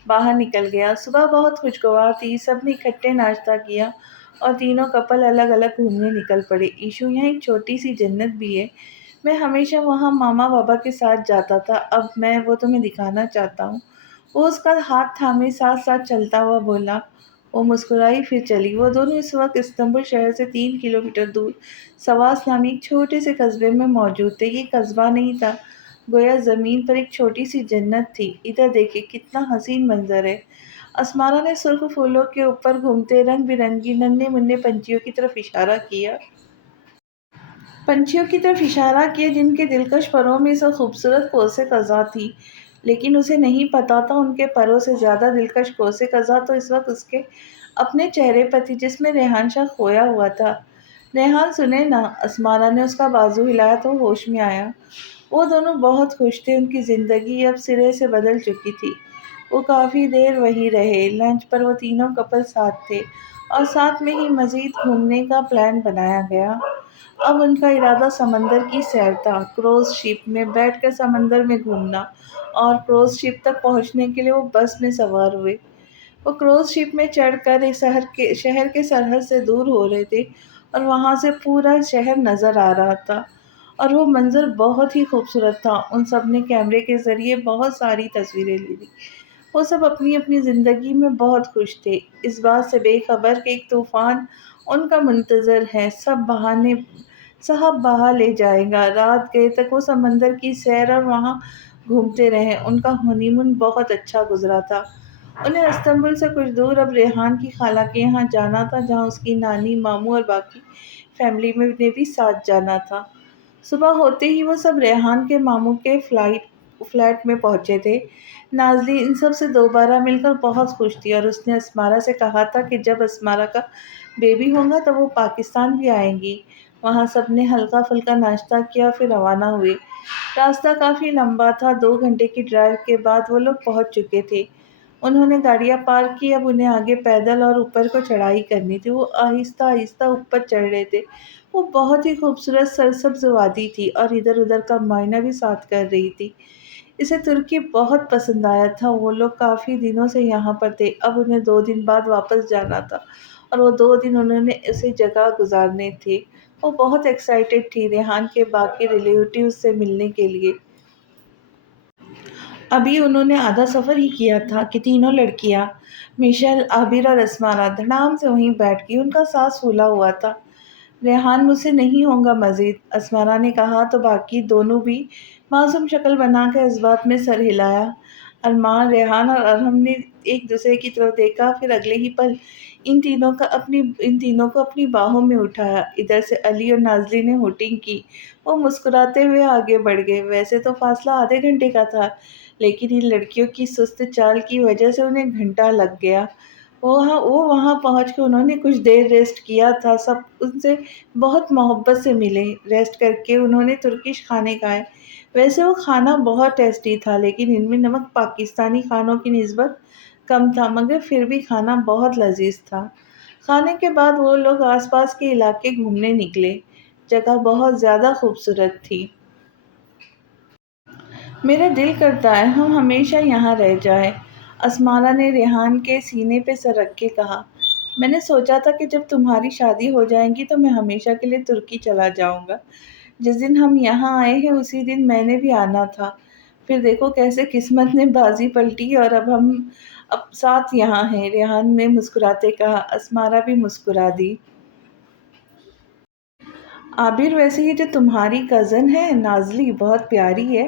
باہر نکل گیا۔ صبح بہت خوشگوار تھی، سب نے اکٹھے ناشتہ کیا اور تینوں کپل الگ الگ گھومنے نکل پڑے۔ ایشو، یہاں ایک چھوٹی سی جنت بھی ہے، میں ہمیشہ وہاں ماما بابا کے ساتھ جاتا تھا، اب میں وہ تمہیں دکھانا چاہتا ہوں۔ وہ اس کا ہاتھ تھامے ساتھ ساتھ چلتا ہوا بولا۔ وہ مسکرائی پھر چلی۔ وہ دونوں اس وقت استنبول شہر سے 3 کلومیٹر دور سواس نامی ایک چھوٹے سے قصبے میں موجود تھے۔ یہ قصبہ نہیں تھا، گویا زمین پر ایک چھوٹی سی جنت تھی۔ ادھر دیکھیں، کتنا حسین منظر ہے۔ اسمارا نے سرخ پھولوں کے اوپر گھومتے رنگ برنگی ننھے منھے پنچھیوں کی طرف اشارہ کیا۔ جن کے دلکش پروں میں سب خوبصورت قوس قزح تھی، لیکن اسے نہیں پتا تھا ان کے پروں سے زیادہ دلکش قوس قزح تو اس وقت اس کے اپنے چہرے پر تھی، جس میں ریحان شاہ کھویا ہوا تھا۔ ریحان سنے نا، اسمارا نے اس کا بازو ہلایا تو ہوش میں آیا۔ وہ دونوں بہت خوش تھے، ان کی زندگی اب سرے سے بدل چکی تھی۔ وہ کافی دیر وہیں رہے۔ لنچ پر وہ تینوں کپل ساتھ تھے اور ساتھ میں ہی مزید گھومنے کا پلان بنایا گیا۔ اب ان کا ارادہ سمندر کی سیر تھا، کروز شپ میں بیٹھ کر سمندر میں گھومنا، اور کروز شپ تک پہنچنے کے لیے وہ بس میں سوار ہوئے۔ وہ کروز شپ میں چڑھ کر ایک شہر کے سرحد سے دور ہو رہے تھے اور وہاں سے پورا شہر نظر آ رہا تھا، اور وہ منظر بہت ہی خوبصورت تھا۔ ان سب نے کیمرے کے ذریعے بہت ساری تصویریں لی تھی۔ وہ سب اپنی اپنی زندگی میں بہت خوش تھے، اس بات سے بے خبر کہ ایک طوفان ان کا منتظر ہے، سب بہا لے جائے گا۔ رات گئے تک وہ سمندر کی سیر اور وہاں گھومتے رہے۔ ان کا ہنی مون بہت اچھا گزرا تھا۔ انہیں استنبول سے کچھ دور اب ریحان کی خالہ کے یہاں جانا تھا، جہاں اس کی نانی، ماموں اور باقی فیملی میں نے بھی ساتھ جانا تھا۔ صبح ہوتے ہی وہ سب ریحان کے ماموں کے فلیٹ میں پہنچے تھے۔ نازلی ان سب سے دوبارہ مل کر بہت خوش تھی، اور اس نے اسمارا سے کہا تھا کہ جب اسمارا کا بیبی ہوگا تو وہ پاکستان بھی آئیں گی۔ وہاں سب نے ہلکا پھلکا ناشتہ کیا، پھر روانہ ہوئے۔ راستہ کافی لمبا تھا، 2 گھنٹے کی ڈرائیو کے بعد وہ لوگ پہنچ چکے تھے۔ انہوں نے گاڑیاں پارک کی، اب انہیں آگے پیدل اور اوپر کو چڑھائی کرنی تھی۔ وہ آہستہ آہستہ اوپر چڑھ رہے تھے۔ وہ بہت ہی خوبصورت سرسبز وادی تھی اور ادھر ادھر کا معائنہ بھی ساتھ کر رہی تھی۔ اسے ترکی بہت پسند آیا تھا۔ وہ لوگ کافی دنوں سے یہاں پر تھے، اب انہیں 2 دن بعد واپس جانا تھا، اور وہ 2 دن انہوں نے اسی جگہ گزارنے تھے۔ وہ بہت ایکسائٹیڈ تھی ریحان کے باقی ریلیٹیوز سے ملنے کے لیے۔ ابھی انہوں نے آدھا سفر ہی کیا تھا کہ تینوں لڑکیاں میشل، عابر اور اسمارا دھڑام سے وہیں بیٹھ گئی۔ ان کا سانس پھولا ہوا تھا۔ ریحان مجھ سے نہیں ہوگا مزید، اسمارا نے کہا تو باقی دونوں بھی معصوم شکل بنا کر اس بات میں سر ہلایا۔ ارمان، ریحان اور ارہم نے ایک دوسرے کی طرف دیکھا، پھر اگلے ہی پل ان تینوں کو اپنی باہوں میں اٹھایا۔ ادھر سے علی اور نازلی نے ہوٹنگ کی۔ وہ مسکراتے ہوئے آگے بڑھ گئے۔ ویسے تو فاصلہ آدھے گھنٹے کا تھا، لیکن ان لڑکیوں کی سست چال کی وجہ سے انہیں گھنٹہ لگ گیا۔ وہ وہاں پہنچ کے انہوں نے کچھ دیر ریسٹ کیا تھا۔ سب ان سے بہت محبت سے ملے۔ ریسٹ کر کے انہوں نے ترکش کھانے کھائے۔ ویسے وہ کھانا بہت ٹیسٹی تھا، لیکن ان میں نمک پاکستانی کھانوں کی نسبت کم تھا، مگر پھر بھی کھانا بہت لذیذ تھا۔ کھانے کے بعد وہ لوگ آس پاس کے علاقے گھومنے نکلے۔ جگہ بہت زیادہ خوبصورت تھی۔ میرا دل کرتا ہے ہم ہمیشہ یہاں رہ جائیں، اسمارا نے ریحان کے سینے پہ سر رکھ کے کہا۔ میں نے سوچا تھا کہ جب تمہاری شادی ہو جائے گی تو میں ہمیشہ کے لیے ترکی چلا جاؤں گا۔ جس دن ہم یہاں آئے ہیں اسی دن میں نے بھی آنا تھا، پھر دیکھو کیسے قسمت نے بازی پلٹی اور اب ہم ساتھ یہاں ہیں، ریحان نے مسکراتے کہا۔ اسمارا بھی مسکرا دی۔ عابر، ویسے یہ جو تمہاری کزن ہے نازلی بہت پیاری ہے،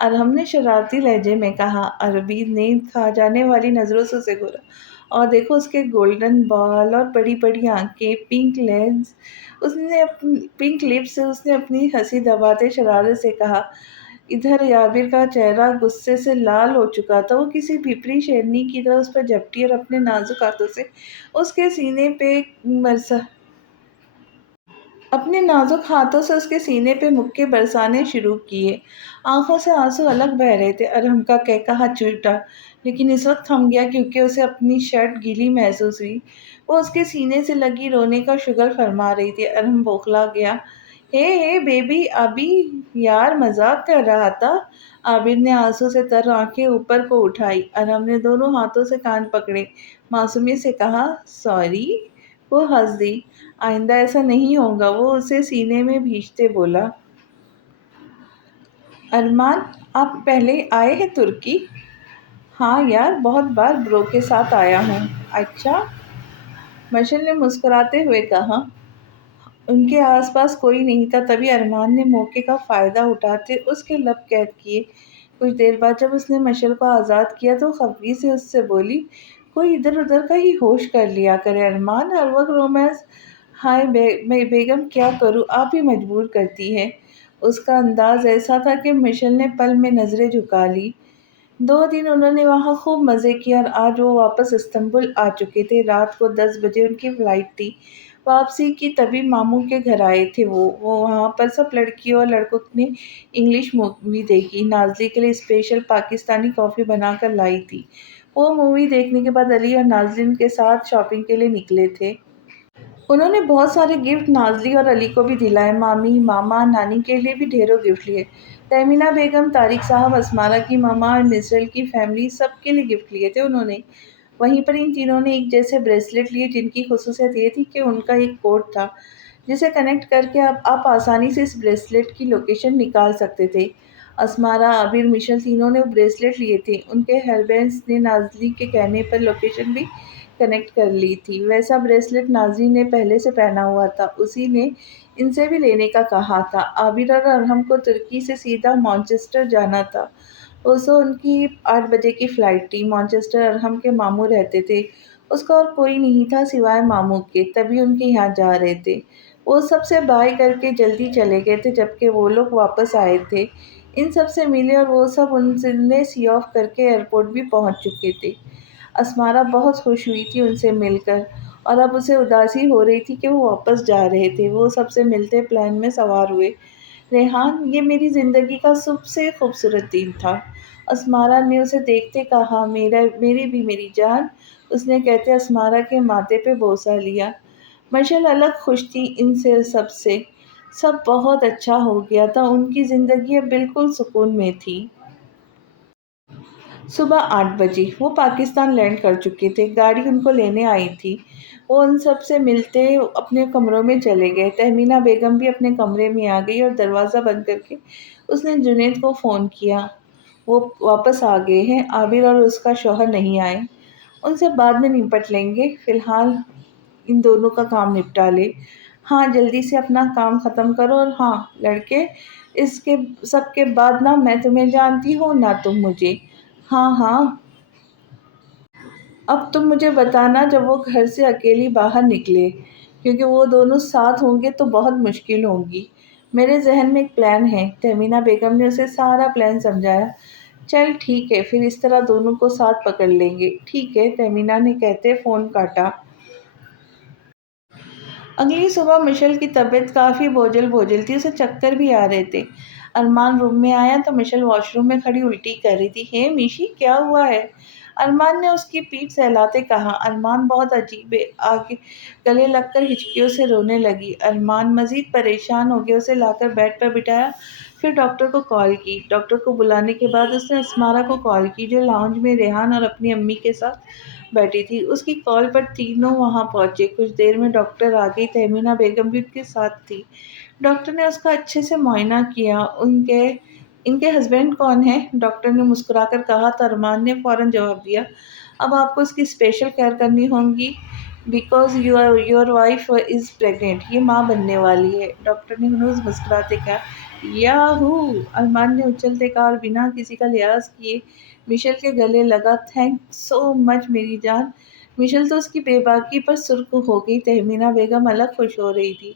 ارہم نے شرارتی لہجے میں کہا۔ عابر نے کھا جانے والی نظروں سے اسے گھورا۔ اور دیکھو اس کے گولڈن بال اور بڑی بڑی آنکھیں، پنک لپس، اس نے اپنی ہنسی دباتے شرارت سے کہا۔ ادھر عابر کا چہرہ غصے سے لال ہو چکا تھا۔ وہ کسی بھیپری شیرنی کی طرح اس پر جھپٹی اور اپنے نازک ہاتھوں سے اس کے سینے پہ مکے برسانے شروع کیے۔ آنکھوں سے آنسو الگ بہہ رہے تھے۔ ارہم کا قہقہا چھوٹا، لیکن اس وقت تھم گیا کیونکہ اسے اپنی شرٹ گیلی محسوس ہوئی۔ وہ اس کے سینے سے لگی رونے کا شگل فرما رہی تھی۔ ارہم بوکھلا گیا۔ ہے بیبی، ابھی یار مذاق کر رہا تھا۔ عابر نے آنسو سے تر آنکھیں اوپر کو اٹھائی۔ ارہم نے دونوں ہاتھوں سے کان پکڑے، معصومیت سے کہا، سوری۔ وہ ہنس دی۔ آئندہ ایسا نہیں ہوگا، وہ اسے سینے میں بھیجتے بولا۔ ارمان، آپ پہلے آئے ہیں ترکی؟ ہاں یار، بہت بار برو کے ساتھ آیا ہوں۔ اچھا، مشل نے مسکراتے ہوئے کہا۔ ان کے آس پاس کوئی نہیں تھا، تبھی ارمان نے موقع کا فائدہ اٹھاتے اس کے لب قید کیے۔ کچھ دیر بعد جب اس نے مشل کو آزاد کیا تو خفگی سے اس سے بولی، کوئی ادھر ادھر کا ہی ہوش کر لیا کرے ارمان، ہر وقت رومانس۔ ہائے بیگم، کیا کروں، آپ ہی مجبور کرتی ہیں۔ اس کا انداز ایسا تھا کہ مشل نے پل میں نظریں جھکا لی۔ 2 دن انہوں نے وہاں خوب مزے کیے اور آج وہ واپس استنبول آ چکے تھے۔ رات کو 10 بجے ان کی فلائٹ تھی۔ واپسی کی تبھی ماموں کے گھر آئے تھے وہ وہاں پر سب لڑکیوں اور لڑکوں نے انگلش مووی دیکھی۔ نازلی کے لیے اسپیشل پاکستانی کافی بنا کر لائی تھی۔ وہ مووی دیکھنے کے بعد علی اور نازلین کے ساتھ شاپنگ کے لیے نکلے تھے۔ انہوں نے بہت سارے گفٹ نازلی اور علی کو بھی دلائے، مامی، ماما، نانی کے لیے بھی ڈھیروں گفٹ لیے۔ تہمینہ بیگم، طارق صاحب، اسمارہ کی ماما اور نسرل کی فیملی سب کے لیے گفٹ لیے تھے انہوں نے۔ وہیں پر ان تینوں نے ایک جیسے بریسلٹ لیے جن کی خصوصیت یہ تھی کہ ان کا ایک کوڈ تھا جسے کنیکٹ کر کے آپ آسانی سے اس بریسلٹ کی لوکیشن نکال سکتے تھے۔ اسمارہ، عابر، مشل تینوں نے بریسلٹ لیے تھے۔ ان کے ہسبینڈز نے نازلی کے کہنے پر لوکیشن بھی کنیکٹ کر لی تھی۔ ویسا بریسلٹ نازلی نے پہلے سے پہنا ہوا تھا، اسی نے ان سے بھی لینے کا کہا تھا۔ عابر اور ارحم کو ترکی سے سیدھا مانچسٹر جانا تھا۔ پرسوں ان کی 8 بجے کی فلائٹ تھی۔ مانچسٹر ارحم کے ماموں رہتے تھے، اس کا اور کوئی نہیں تھا سوائے ماموں کے، تبھی ان کے یہاں جا رہے تھے۔ وہ سب سے بائے کر کے جلدی چلے گئے تھے جبکہ وہ لوگ واپس آئے تھے۔ ان سب سے ملے اور وہ سب انہیں سی آف کر کے ایئرپورٹ بھی پہنچ چکے تھے۔ اسمارہ بہت خوش ہوئی تھی ان سے مل کر، اور اب اسے اداسی ہو رہی تھی کہ وہ واپس جا رہے تھے۔ وہ سب سے ملتے پلین میں سوار ہوئے۔ ریحان، یہ میری زندگی کا سب سے خوبصورت دن تھا، اسمارہ نے اسے دیکھتے کہا۔ میری بھی میری جان، اس نے کہتے اسمارہ کے ماتھے پہ بوسہ لیا۔ مشل الگ خوش تھی ان سے سب بہت اچھا ہو گیا تھا، ان کی زندگی اب بالکل سکون میں تھی۔ صبح 8 بجے وہ پاکستان لینڈ کر چکے تھے، گاڑی ان کو لینے آئی تھی۔ وہ ان سب سے ملتے اپنے کمروں میں چلے گئے۔ تہمینہ بیگم بھی اپنے کمرے میں آ گئی اور دروازہ بند کر کے اس نے جنید کو فون کیا۔ وہ واپس آ گئے ہیں، عابر اور اس کا شوہر نہیں آئے، ان سے بعد میں نپٹ لیں گے، فی الحال ان دونوں کا کام نپٹا لے۔ ہاں، جلدی سے اپنا کام ختم کرو، اور ہاں لڑکے، اس کے سب کے بعد نہ میں تمہیں جانتی ہوں نہ تم مجھے۔ ہاں ہاں، اب تم مجھے بتانا جب وہ گھر سے اکیلی باہر نکلے، کیونکہ وہ دونوں ساتھ ہوں گے تو بہت مشکل ہوگی۔ میرے ذہن میں ایک پلان ہے، تہمینہ بیگم نے اسے سارا پلان سمجھایا۔ چل ٹھیک ہے، پھر اس طرح دونوں کو ساتھ پکڑ لیں گے۔ ٹھیک ہے، تہمینہ نے کہتے فون کاٹا۔ اگلی صبح مشل کی طبیعت کافی بوجھل تھی، اسے چکر بھی آ رہے تھے۔ ارمان روم میں آیا تو مشل واش روم میں کھڑی الٹی کر رہی تھی۔ ہے میشی، کیا ہوا ہے؟ ارمان نے اس کی پیٹھ سہلاتے کہا۔ ارمان بہت عجیب ہے، آگے گلے لگ کر ہچکیوں سے رونے لگی۔ ارمان مزید پریشان ہو گیا، اسے لا کر بیڈ پر بٹھایا، پھر ڈاکٹر کو کال کی۔ ڈاکٹر کو بلانے کے بعد اس نے اسمارہ کو کال کی جو لاؤنج میں ریحان اور اپنی امی کے ساتھ بیٹھی تھی۔ اس کی کال پر تینوں وہاں پہنچے۔ کچھ دیر میں ڈاکٹر آ گئی، تہمینہ بیگم بھی ان کے ساتھ تھی۔ ڈاکٹر نے اس کا اچھے سے معائنہ کیا۔ ان کے ہسبینڈ کون ہیں؟ ڈاکٹر نے مسکرا کر کہا تو ارمان نے فوراً جواب دیا، اب آپ کو اس کی اسپیشل کیئر کرنی ہوگی because your wife is pregnant, یہ ماں بننے والی ہے۔ ڈاکٹر نے ہنوز مسکراتے کہا، یاہو! ارمان نے اچھلتے کہا اور بنا کسی کا لحاظ کیے مشل کے گلے لگا۔ تھینک سو مچ میری جان۔ مشل تو اس کی بے باکی پر سرخ ہو گئی۔ تہمینہ بیگم الگ خوش ہو رہی تھی۔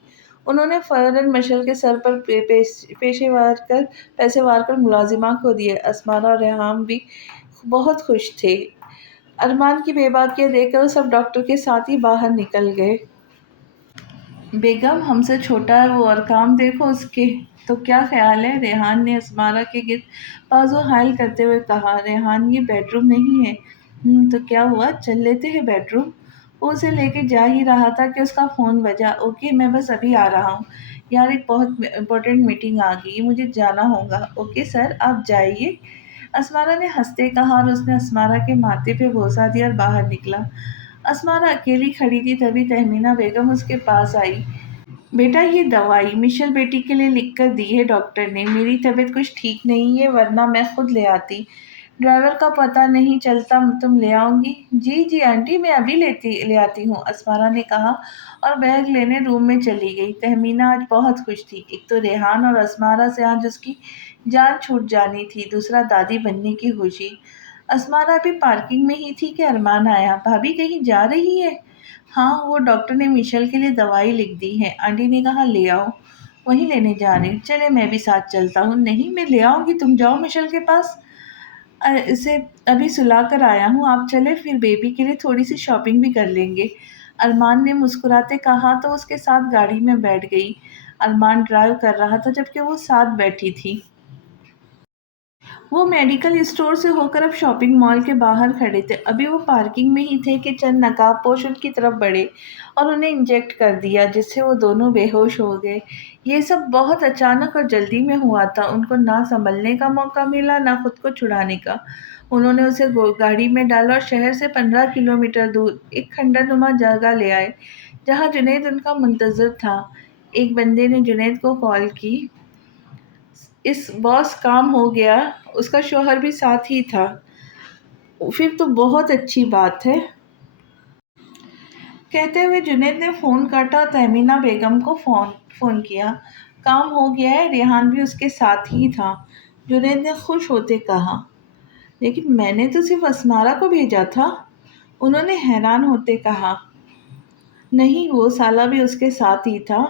انہوں نے فوراً مشل کے سر پر پیسے وار کر ملازمہ کو دیے۔ اسمارہ اور ریحان بھی بہت خوش تھے۔ ارمان کی بے باکیاں دیکھ کر وہ سب ڈاکٹر کے ساتھ ہی باہر نکل گئے۔ بیگم، ہم سے چھوٹا ہے وہ، اور کام دیکھو اس کے، تو کیا خیال ہے؟ ریحان نے اسمارہ کے گرد بازو حائل کرتے ہوئے کہا۔ ریحان، یہ بیڈ روم نہیں ہے۔ تو کیا ہوا، چل لیتے ہیں بیڈ روم۔ وہ اسے لے کے جا ہی رہا تھا کہ اس کا فون بجا۔ اوکے، میں بس ابھی آ رہا ہوں، یار ایک بہت امپورٹنٹ میٹنگ آ گئی، مجھے جانا ہوگا۔ اوکے سر، آپ جائیے، اسمارہ نے ہنستے کہا، اور اس نے اسمارہ کے ماتھے پہ بوسہ دیا اور باہر نکلا۔ اسمارہ اکیلی کھڑی تھی، تبھی تہمینہ بیگم اس کے پاس آئی۔ بیٹا، یہ دوائی مشل بیٹی کے لیے لکھ کر دی ہے ڈاکٹر نے، میری طبیعت کچھ ٹھیک نہیں ہے ورنہ میں خود لے آتی۔ ڈرائیور کا پتہ نہیں چلتا، تم لے آؤ گی؟ جی جی آنٹی، میں ابھی لے آتی ہوں، اسمارہ نے کہا اور بیگ لینے روم میں چلی گئی۔ تہمینہ آج بہت خوش تھی، ایک تو ریحان اور اسمارہ سے آج اس کی جان چھوٹ جانی تھی، دوسرا دادی بننے کی خوشی۔ اسمارہ ابھی پارکنگ میں ہی تھی کہ ارمان آیا۔ بھابھی کہیں جا رہی ہے؟ ہاں، وہ ڈاکٹر نے مشل کے لیے دوائی لکھ دی ہے، آنٹی نے کہا لے آؤ۔ وہیں لینے جا رہی ہوں، چلے میں بھی ساتھ چلتا ہوں۔ نہیں، میں لے آؤں گی، تم جاؤ مشل کے پاس، اسے ابھی سلا کر آیا ہوں، آپ چلے، پھر بیبی کے لیے تھوڑی سی شاپنگ بھی کر لیں گے۔ ارمان نے مسکراتے کہا تو اس کے ساتھ گاڑی میں بیٹھ گئی۔ ارمان ڈرائیو کر رہا تھا جبکہ وہ ساتھ بیٹھی تھی۔ وہ میڈیکل اسٹور سے ہو کر اب شاپنگ مال کے باہر کھڑے تھے۔ ابھی وہ پارکنگ میں ہی تھے کہ چند نقاب پوش ان کی طرف بڑھے اور انہیں انجیکٹ کر دیا، جس سے وہ دونوں بے ہوش ہو گئے۔ یہ سب بہت اچانک اور جلدی میں ہوا تھا۔ ان کو نہ سنبھلنے کا موقع ملا نہ خود کو چھڑانے کا۔ انہوں نے اسے گاڑی میں ڈالا اور شہر سے 15 کلومیٹر دور ایک کھنڈر نما جگہ لے آئے جہاں جنید ان کا منتظر تھا۔ ایک بندے نے جنید کو کال کی۔ اس باس کام ہو گیا۔ اس کا شوہر بھی ساتھ ہی تھا۔ پھر تو بہت اچھی بات ہے، کہتے ہوئے جنید نے فون کاٹا اور تہمینہ بیگم کو فون کیا۔ کام ہو گیا ہے، ریحان بھی اس کے ساتھ ہی تھا، جنید نے خوش ہوتے کہا۔ لیکن میں نے تو صرف اسمارا کو بھیجا تھا، انہوں نے حیران ہوتے کہا۔ نہیں، وہ سالہ بھی اس کے ساتھ ہی تھا۔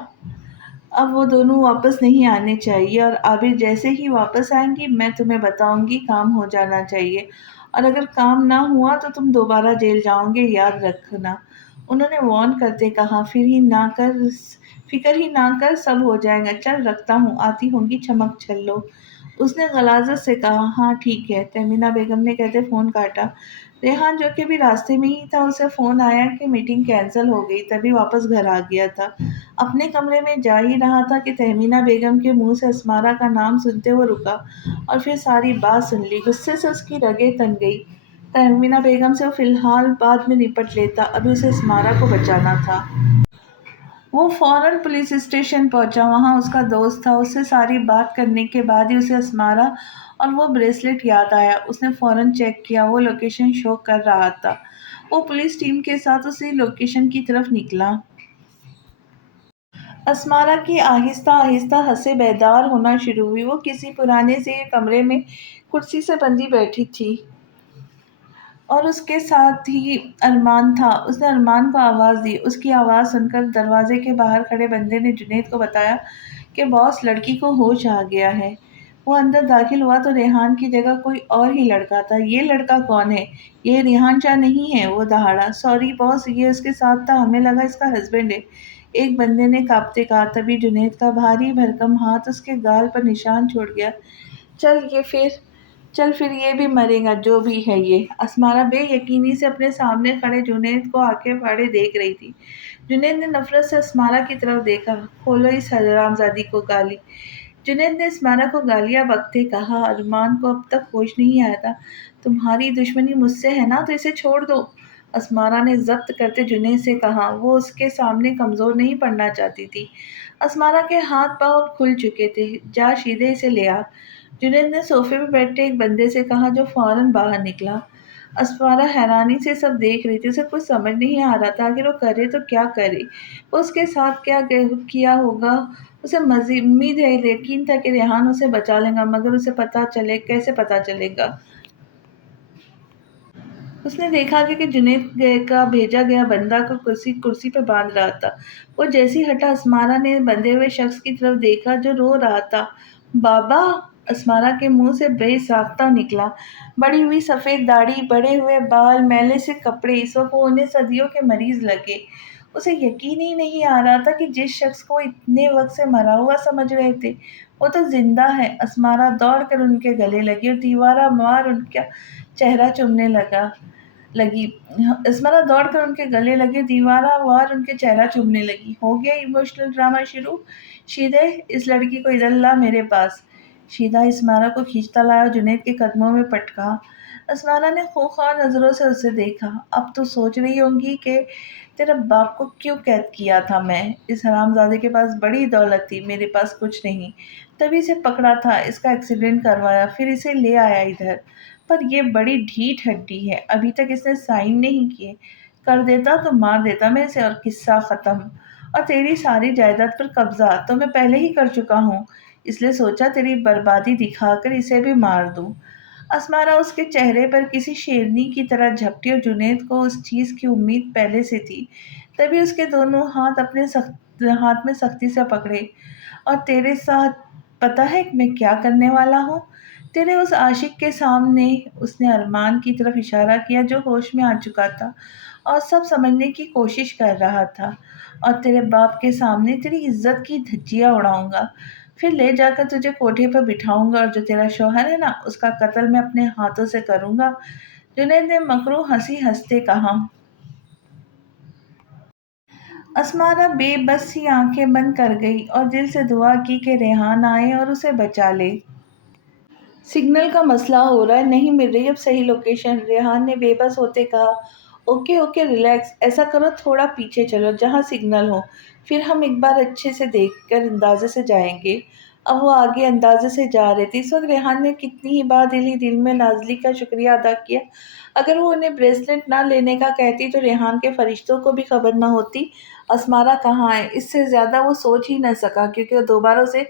اب وہ دونوں واپس نہیں آنے چاہیے، اور عابر جیسے ہی واپس آئیں گی میں تمہیں بتاؤں گی کام ہو جانا چاہیے، اور اگر کام نہ ہوا تو تم دوبارہ جیل جاؤ گے، یاد رکھنا، انہوں نے وارن کرتے کہا۔ فکر ہی نہ کر، سب ہو جائے گا، چل رکھتا ہوں، آتی ہوں گی چمک چھلو، اس نے غلاظت سے کہا۔ ہاں ٹھیک ہے، تہمینہ بیگم نے کہتے فون کاٹا۔ ریحان جو کہ بھی راستے میں ہی تھا، اسے فون آیا کہ میٹنگ کینسل ہو گئی، تبھی واپس گھر آ گیا تھا۔ اپنے کمرے میں جا ہی رہا تھا کہ تہمینہ بیگم کے منہ سے اسمارا کا نام سنتے وہ رکا اور پھر ساری بات سن لی۔ غصے سے اس کی رگیں تن گئی۔ تہمینہ بیگم سے وہ فی الحال بعد میں نپٹ لیتا، ابھی اسے اسمارا کو بچانا تھا۔ وہ فوراً پولیس اسٹیشن پہنچا۔ وہاں اس کا دوست تھا۔ اس سے ساری بات کرنے کے بعد ہی اسے اسمارا اور وہ بریسلٹ یاد آیا۔ اس نے فوراً چیک کیا، وہ لوکیشن شو کر رہا تھا۔ وہ پولیس ٹیم کے ساتھ اسی لوکیشن کی طرف نکلا۔ اسمارا کی آہستہ آہستہ حسیں بیدار ہونا شروع ہوئی۔ وہ کسی پرانے سے کمرے میں کرسی سے بندھی بیٹھی تھی اور اس کے ساتھ ہی ارمان تھا۔ اس نے ارمان کو آواز دی۔ اس کی آواز سن کر دروازے کے باہر کھڑے بندے نے جنید کو بتایا کہ باس، لڑکی کو ہوش آ گیا ہے۔ وہ اندر داخل ہوا تو ریحان کی جگہ کوئی اور ہی لڑکا تھا۔ یہ لڑکا کون ہے؟ یہ ریحان شاہ نہیں ہے، وہ دہاڑا۔ سوری باس، یہ اس کے ساتھ تھا، ہمیں لگا اس کا ہسبینڈ ہے، ایک بندے نے کانپتے کہا۔ تبھی جنید کا بھاری بھرکم ہاتھ اس کے گال پر نشان چھوڑ گیا۔ چل پھر یہ بھی مرے گا، جو بھی ہے یہ۔ اسمارا بے یقینی سے اپنے سامنے کھڑے جنید کو آنکھیں پھاڑے دیکھ رہی تھی۔ جنید نے نفرت سے اسمارا کی طرف دیکھا۔ کھولو اس حرامزادی کو گالی، جنید نے اسمارا کو گالیاں بکتے کہا۔ ارمان کو اب تک ہوش نہیں آیا تھا۔ تمہاری دشمنی مجھ سے ہے نا، تو اسے چھوڑ دو، اسمارا نے ضبط کرتے جنید سے کہا۔ وہ اس کے سامنے کمزور نہیں پڑنا چاہتی تھی۔ اسمارا کے ہاتھ پاؤں کھل چکے تھے۔ جا شیدے اسے لے آ، جنید نے صوفے پہ بیٹھے ایک بندے سے کہا، جو فوراً باہر نکلا۔ اسمارا حیرانی سے سب دیکھ رہی تھی۔ اسے کچھ سمجھ نہیں آ رہا تھا، آخر وہ کرے تو کیا کرے۔ وہ اس کے ساتھ کیا کیا ہوگا؟ اسے امید ہے، یقین تھا کہ ریحان اسے بچا لے گا، مگر اسے کیسے پتا چلے گا؟ اس نے دیکھا کہ جنید کا بھیجا گیا بندہ کو کرسی پہ باندھ رہا تھا۔ وہ جیسے ہی ہٹا، اسمارا نے بندھے ہوئے شخص کی طرف دیکھا جو رو رہا تھا۔ بابا! اسمارا کے منہ سے بے ساختہ نکلا۔ بڑھی ہوئی سفید داڑھی، بڑے ہوئے بال، میلے سے کپڑے، اس وقت وہ انہیں صدیوں کے مریض لگے۔ اسے یقین ہی نہیں آ رہا تھا کہ جس شخص کو اتنے وقت سے مرا ہوا سمجھ رہے تھے، وہ تو زندہ ہے۔ اسمارا دوڑ کر ان کے گلے لگی اور دیوارہ وار ان کا چہرہ چومنے لگی۔ ہو گیا ایموشنل ڈرامہ شروع؟ شیدے، اس لڑکی کو ادھر لا میرے پاس۔ شیدہ اسمارا کو کھینچتا لایا اور جنید کے قدموں میں پٹکا۔ اسمارا نے خونخوار نظروں سے اسے دیکھا۔ اب تو سوچ رہی ہوں گی کہ تیرے باپ کو کیوں قید کیا تھا میں؟ اس حرامزادے کے پاس بڑی دولت تھی، میرے پاس کچھ نہیں، تبھی اسے پکڑا تھا، اس کا ایکسیڈنٹ کروایا، پھر اسے لے آیا ادھر۔ پر یہ بڑی ڈھیٹ ہڈی ہے، ابھی تک اس نے سائن نہیں کیے، کر دیتا تو مار دیتا میں اسے اور قصہ ختم۔ اور تیری ساری جائیداد پر قبضہ تو میں پہلے ہی کر چکا ہوں، اس لیے سوچا تیری بربادی دکھا کر اسے بھی مار دوں۔ اسمارا اس کے چہرے پر کسی شیرنی کی طرح جھپٹی اور جنید کو اس چیز کی امید پہلے سے تھی۔ تبھی اس کے دونوں ہاتھ اپنے ہاتھ میں سختی سے پکڑے۔ اور تیرے ساتھ پتہ ہے میں کیا کرنے والا ہوں؟ تیرے اس عاشق کے سامنے، اس نے ارمان کی طرف اشارہ کیا جو ہوش میں آ چکا تھا اور سب سمجھنے کی کوشش کر رہا تھا، اور تیرے باپ کے سامنے تیری عزت کی دھجیاں اڑاؤں گا، پھر لے جا کر تجھے کوٹھے پر بٹھاؤں گا، اور جو تیرا شوہر ہے نا، اس کا قتل میں اپنے ہاتھوں سے کروں گا۔ جنید نے مکروہ ہنسی ہنستے کہا۔ اسمارا بے بس سی آنکھیں بند کر گئی اور دل سے دعا کی کہ ریحان آئے اور اسے بچا لے۔ سگنل کا مسئلہ ہو رہا ہے، نہیں مل رہی اب صحیح لوکیشن، ریحان نے بے بس ہوتے کہا۔ اوکے اوکے ریلیکس، ایسا کرو تھوڑا پیچھے چلو جہاں سگنل ہو، پھر ہم ایک بار اچھے سے دیکھ کر اندازے سے جائیں گے۔ اب وہ آگے اندازے سے جا رہے تھے۔ اس وقت ریحان نے کتنی ہی بار دل ہی دل میں نازلی کا شکریہ ادا کیا۔ اگر وہ انہیں بریسلٹ نہ لینے کا کہتی تو ریحان کے فرشتوں کو بھی خبر نہ ہوتی اسمارا کہاں ہے۔ اس سے زیادہ وہ سوچ ہی نہ سکا کیونکہ وہ دوبارہ اسے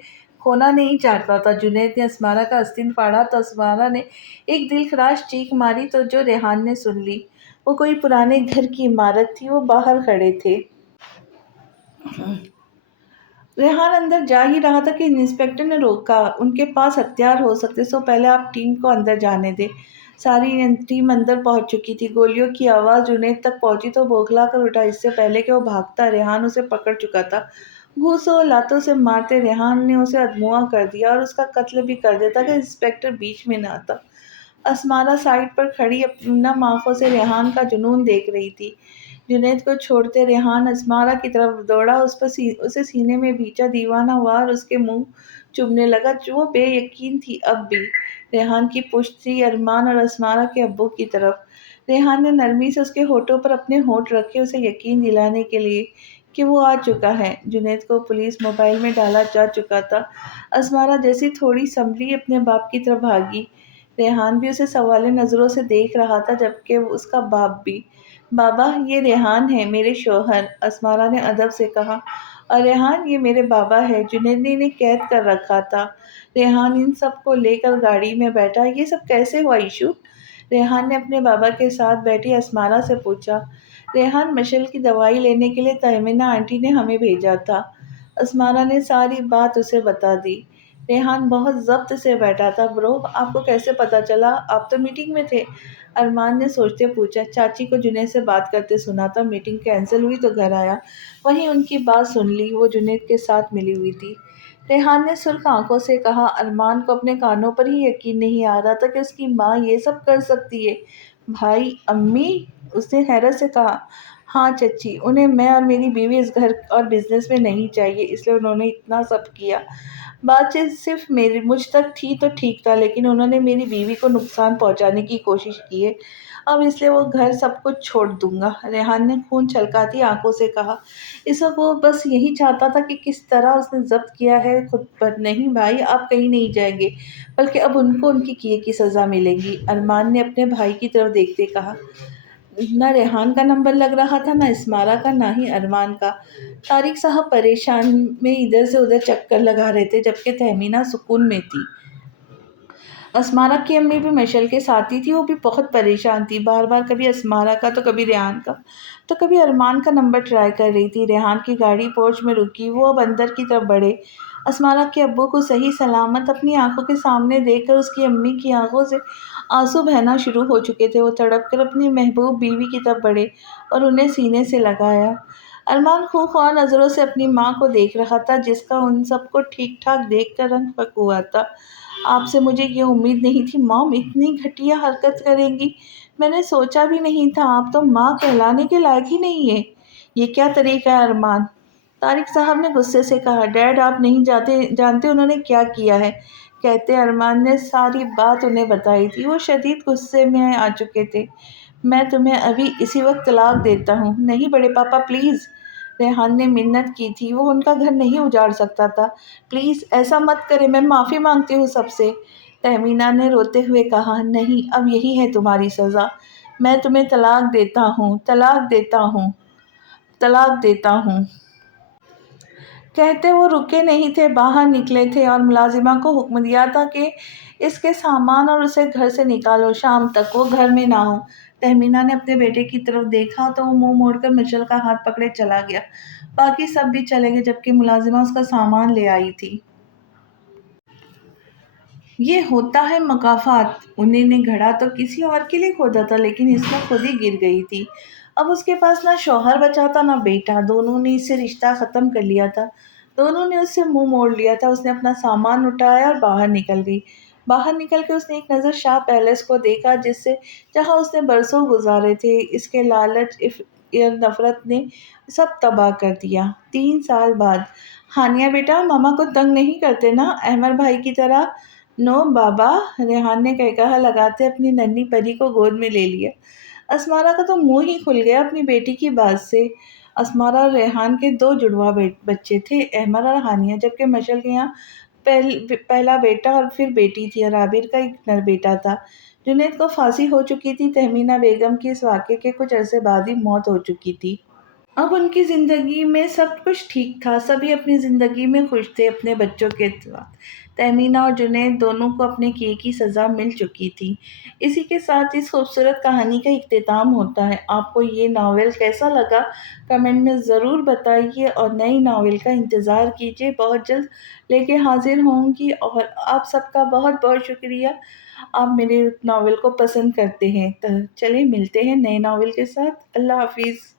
کھونا نہیں چاہتا تھا۔ جنید نے اسمارا کا آستین پھاڑا تو اسمارا نے ایک دل خراش چیخ ماری تو جو ریحان نے سن لی۔ وہ کوئی پرانے گھر کی عمارت تھی، وہ باہر کھڑے تھے۔ ریحان اندر جا ہی رہا تھا کہ انسپکٹر نے روکا۔ ان کے پاس ہتھیار ہو سکتے، سو پہلے آپ ٹیم کو اندر جانے دیں۔ ساری ٹیم اندر پہنچ چکی تھی۔ گولیوں کی آواز جنید تک پہنچی تو بوکھلا کر اٹھا۔ اس سے پہلے کہ وہ بھاگتا، ریحان اسے پکڑ چکا تھا۔ گھوسوں اور لاتوں سے مارتے ریحان نے اسے ادموا کر دیا اور اس کا قتل بھی کر دیتا کہ انسپکٹر بیچ میں نہ آتا۔ اسمارا سائڈ پر کھڑی نم آنکھوں سے ریحان کا جنون دیکھ رہی تھی۔ جنید کو چھوڑتے ریحان اسمارا کی طرف دوڑا، اسے سینے میں بھینچا، دیوانہ وار اس کے منہ چومنے لگا۔ وہ بے یقین تھی اب بھی۔ ریحان کی پشت تھی ارمان اور اسمارا کے ابو کی طرف۔ ریحان نے نرمی سے اس کے ہونٹوں پر اپنے ہونٹ رکھے، اسے یقین دلانے کے لیے کہ وہ آ چکا ہے۔ جنید کو پولیس موبائل میں ڈالا جا چکا تھا۔ اسمارا جیسی تھوڑی سنبھلی اپنے باپ کی طرف بھاگی۔ ریحان بھی اسے سوالے نظروں سے دیکھ رہا تھا، جبکہ اس کا باپ بھی۔ بابا، یہ ریحان ہے، میرے شوہر، اسمارا نے ادب سے کہا۔ اور ریحان، یہ میرے بابا ہے، جنید نے انہیں قید کر رکھا تھا۔ ریحان ان سب کو لے کر گاڑی میں بیٹھا۔ یہ سب کیسے ہوا ایشو؟ ریحان نے اپنے بابا کے ساتھ بیٹھی اسمارا سے پوچھا۔ ریحان، مشل کی دوائی لینے کے لیے تہمینہ آنٹی نے ہمیں بھیجا تھا۔ اسمارا نے ساری بات اسے بتا دی۔ ریحان بہت ضبط سے بیٹھا تھا۔ برو، آپ کو کیسے پتا چلا؟ آپ تو میٹنگ میں تھے۔ ارمان نے سوچتے پوچھا۔ چاچی کو جنید سے بات کرتے سنا تھا، میٹنگ کینسل ہوئی تو گھر آیا، وہیں ان کی بات سن لی۔ وہ جنید کے ساتھ ملی ہوئی تھی۔ ریحان نے سرخ آنکھوں سے کہا۔ ارمان کو اپنے کانوں پر ہی یقین نہیں آ رہا تھا کہ اس کی ماں یہ سب کر سکتی ہے۔ بھائی، امی؟ اس نے حیرت سے کہا۔ ہاں چچی، انہیں میں اور میری بیوی اس گھر اور بزنس میں نہیں چاہیے، اس لیے انہوں نے اتنا سب کیا۔ بات چیت صرف مجھ تک تھی تو ٹھیک تھا، لیکن انہوں نے میری بیوی کو نقصان پہنچانے کی کوشش کی ہے، اب اس لیے وہ گھر سب کچھ چھوڑ دوں گا۔ ریحان نے خون چھلکاتی آنکھوں سے کہا۔ اس وقت وہ بس یہی چاہتا تھا کہ کس طرح اس نے ضبط کیا ہے خود پر۔ نہیں بھائی، آپ کہیں نہیں جائیں گے، بلکہ اب ان کو ان کے کیے کی سزا ملے گی، ارمان نے اپنے بھائی کی طرف دیکھتے کہا۔ نہ ریحان کا نمبر لگ رہا تھا، نہ اسمارا کا، نہ ہی ارمان کا۔ طارق صاحب پریشان میں ادھر سے ادھر چکر لگا رہے تھے، جبکہ تہمینہ سکون میں تھی۔ اسمارا کی امی بھی مشل کے ساتھی تھی، وہ بھی بہت پریشان تھی، بار بار کبھی اسمارا کا تو کبھی ریحان کا تو کبھی ارمان کا نمبر ٹرائی کر رہی تھی۔ ریحان کی گاڑی پورچ میں رکی، وہ اب اندر کی طرف بڑھے۔ اسمارا کے ابو کو صحیح سلامت اپنی آنکھوں کے سامنے دیکھ کر اس کی امی کی آنکھوں سے آنسو بہنا شروع ہو چکے تھے۔ وہ تڑپ کر اپنی محبوب بیوی کی طرف بڑھے اور انہیں سینے سے لگایا۔ ارمان خونخوار نظروں سے اپنی ماں کو دیکھ رہا تھا، جس کا ان سب کو ٹھیک ٹھاک دیکھ کر رنگ پھک ہوا تھا۔ آپ سے مجھے یہ امید نہیں تھی مام، اتنی گھٹیا حرکت کریں گی، میں نے سوچا بھی نہیں تھا، آپ تو ماں کہلانے کے لائق ہی نہیں ہیں۔ یہ کیا طریقہ ہے ارمان؟ طارق صاحب نے غصے سے کہا۔ ڈیڈ، آپ نہیں جانتے انہوں نے کیا کیا ہے، کہتے ارمان نے ساری بات انہیں بتائی تھی۔ وہ شدید غصے میں آ چکے تھے۔ میں تمہیں ابھی اسی وقت طلاق دیتا ہوں۔ نہیں بڑے پاپا پلیز، ریحان نے منت کی تھی، وہ ان کا گھر نہیں اجاڑ سکتا تھا، پلیز ایسا مت کریں، میں معافی مانگتی ہوں سب سے۔ تہمینہ نے روتے ہوئے کہا۔ نہیں، اب یہی ہے تمہاری سزا، میں تمہیں طلاق دیتا ہوں، طلاق دیتا ہوں، طلاق دیتا ہوں۔ کہتے وہ رکے نہیں تھے، باہر نکلے تھے اور ملازمہ کو حکم دیا تھا کہ اس کے سامان اور اسے گھر سے نکالو، شام تک وہ گھر میں نہ ہو۔ تہمینہ نے اپنے بیٹے کی طرف دیکھا تو وہ منہ موڑ کر مشل کا ہاتھ پکڑے چلا گیا۔ باقی سب بھی چلے گئے، جبکہ ملازمہ اس کا سامان لے آئی تھی۔ یہ ہوتا ہے مکافات۔ انہیں نے گھڑا تو کسی اور کے لیے کھودا تھا لیکن اس میں خود ہی گر گئی تھی۔ اب اس کے پاس نہ شوہر بچا تھا نہ بیٹا، دونوں نے اس سے رشتہ ختم کر لیا تھا، دونوں نے اس سے منہ موڑ لیا تھا۔ اس نے اپنا سامان اٹھایا اور باہر نکل گئی۔ باہر نکل کے اس نے ایک نظر شاہ پیلس کو دیکھا جہاں اس نے برسوں گزارے تھے۔ اس کے لالچ یا نفرت نے سب تباہ کر دیا۔ 3 سال بعد: ہانیہ بیٹا، ماما کو تنگ نہیں کرتے نا احمر بھائی کی طرح؟ نو بابا، ریحان نے کہا لگاتے اپنی ننھی پری کو گود میں لے لیا۔ اسمارا کا تو منہ ہی کھل گیا اپنی بیٹی کی بات سے۔ اسمارا اور ریحان کے 2 جڑواں بچے تھے، احمر اور ہانیہ، جبکہ مشل کے یہاں پہلا بیٹا اور پھر بیٹی تھی، اور عابر کا ایک نر بیٹا تھا۔ جنید کو پھانسی ہو چکی تھی، تہمینہ بیگم کی اس واقعے کے کچھ عرصے بعد ہی موت ہو چکی تھی۔ اب ان کی زندگی میں سب کچھ ٹھیک تھا، سبھی اپنی زندگی میں خوش تھے اپنے بچوں کے ساتھ۔ تہمینہ اور جنید دونوں کو اپنے کیے کی سزا مل چکی تھی۔ اسی کے ساتھ اس خوبصورت کہانی کا اختتام ہوتا ہے۔ آپ کو یہ ناول کیسا لگا کمنٹ میں ضرور بتائیے، اور نئی ناول کا انتظار کیجیے، بہت جلد لے کے حاضر ہوں گی۔ اور آپ سب کا بہت بہت شکریہ، آپ میرے ناول کو پسند کرتے ہیں۔ تو چلیں ملتے ہیں نئے ناول کے ساتھ۔ اللہ حافظ۔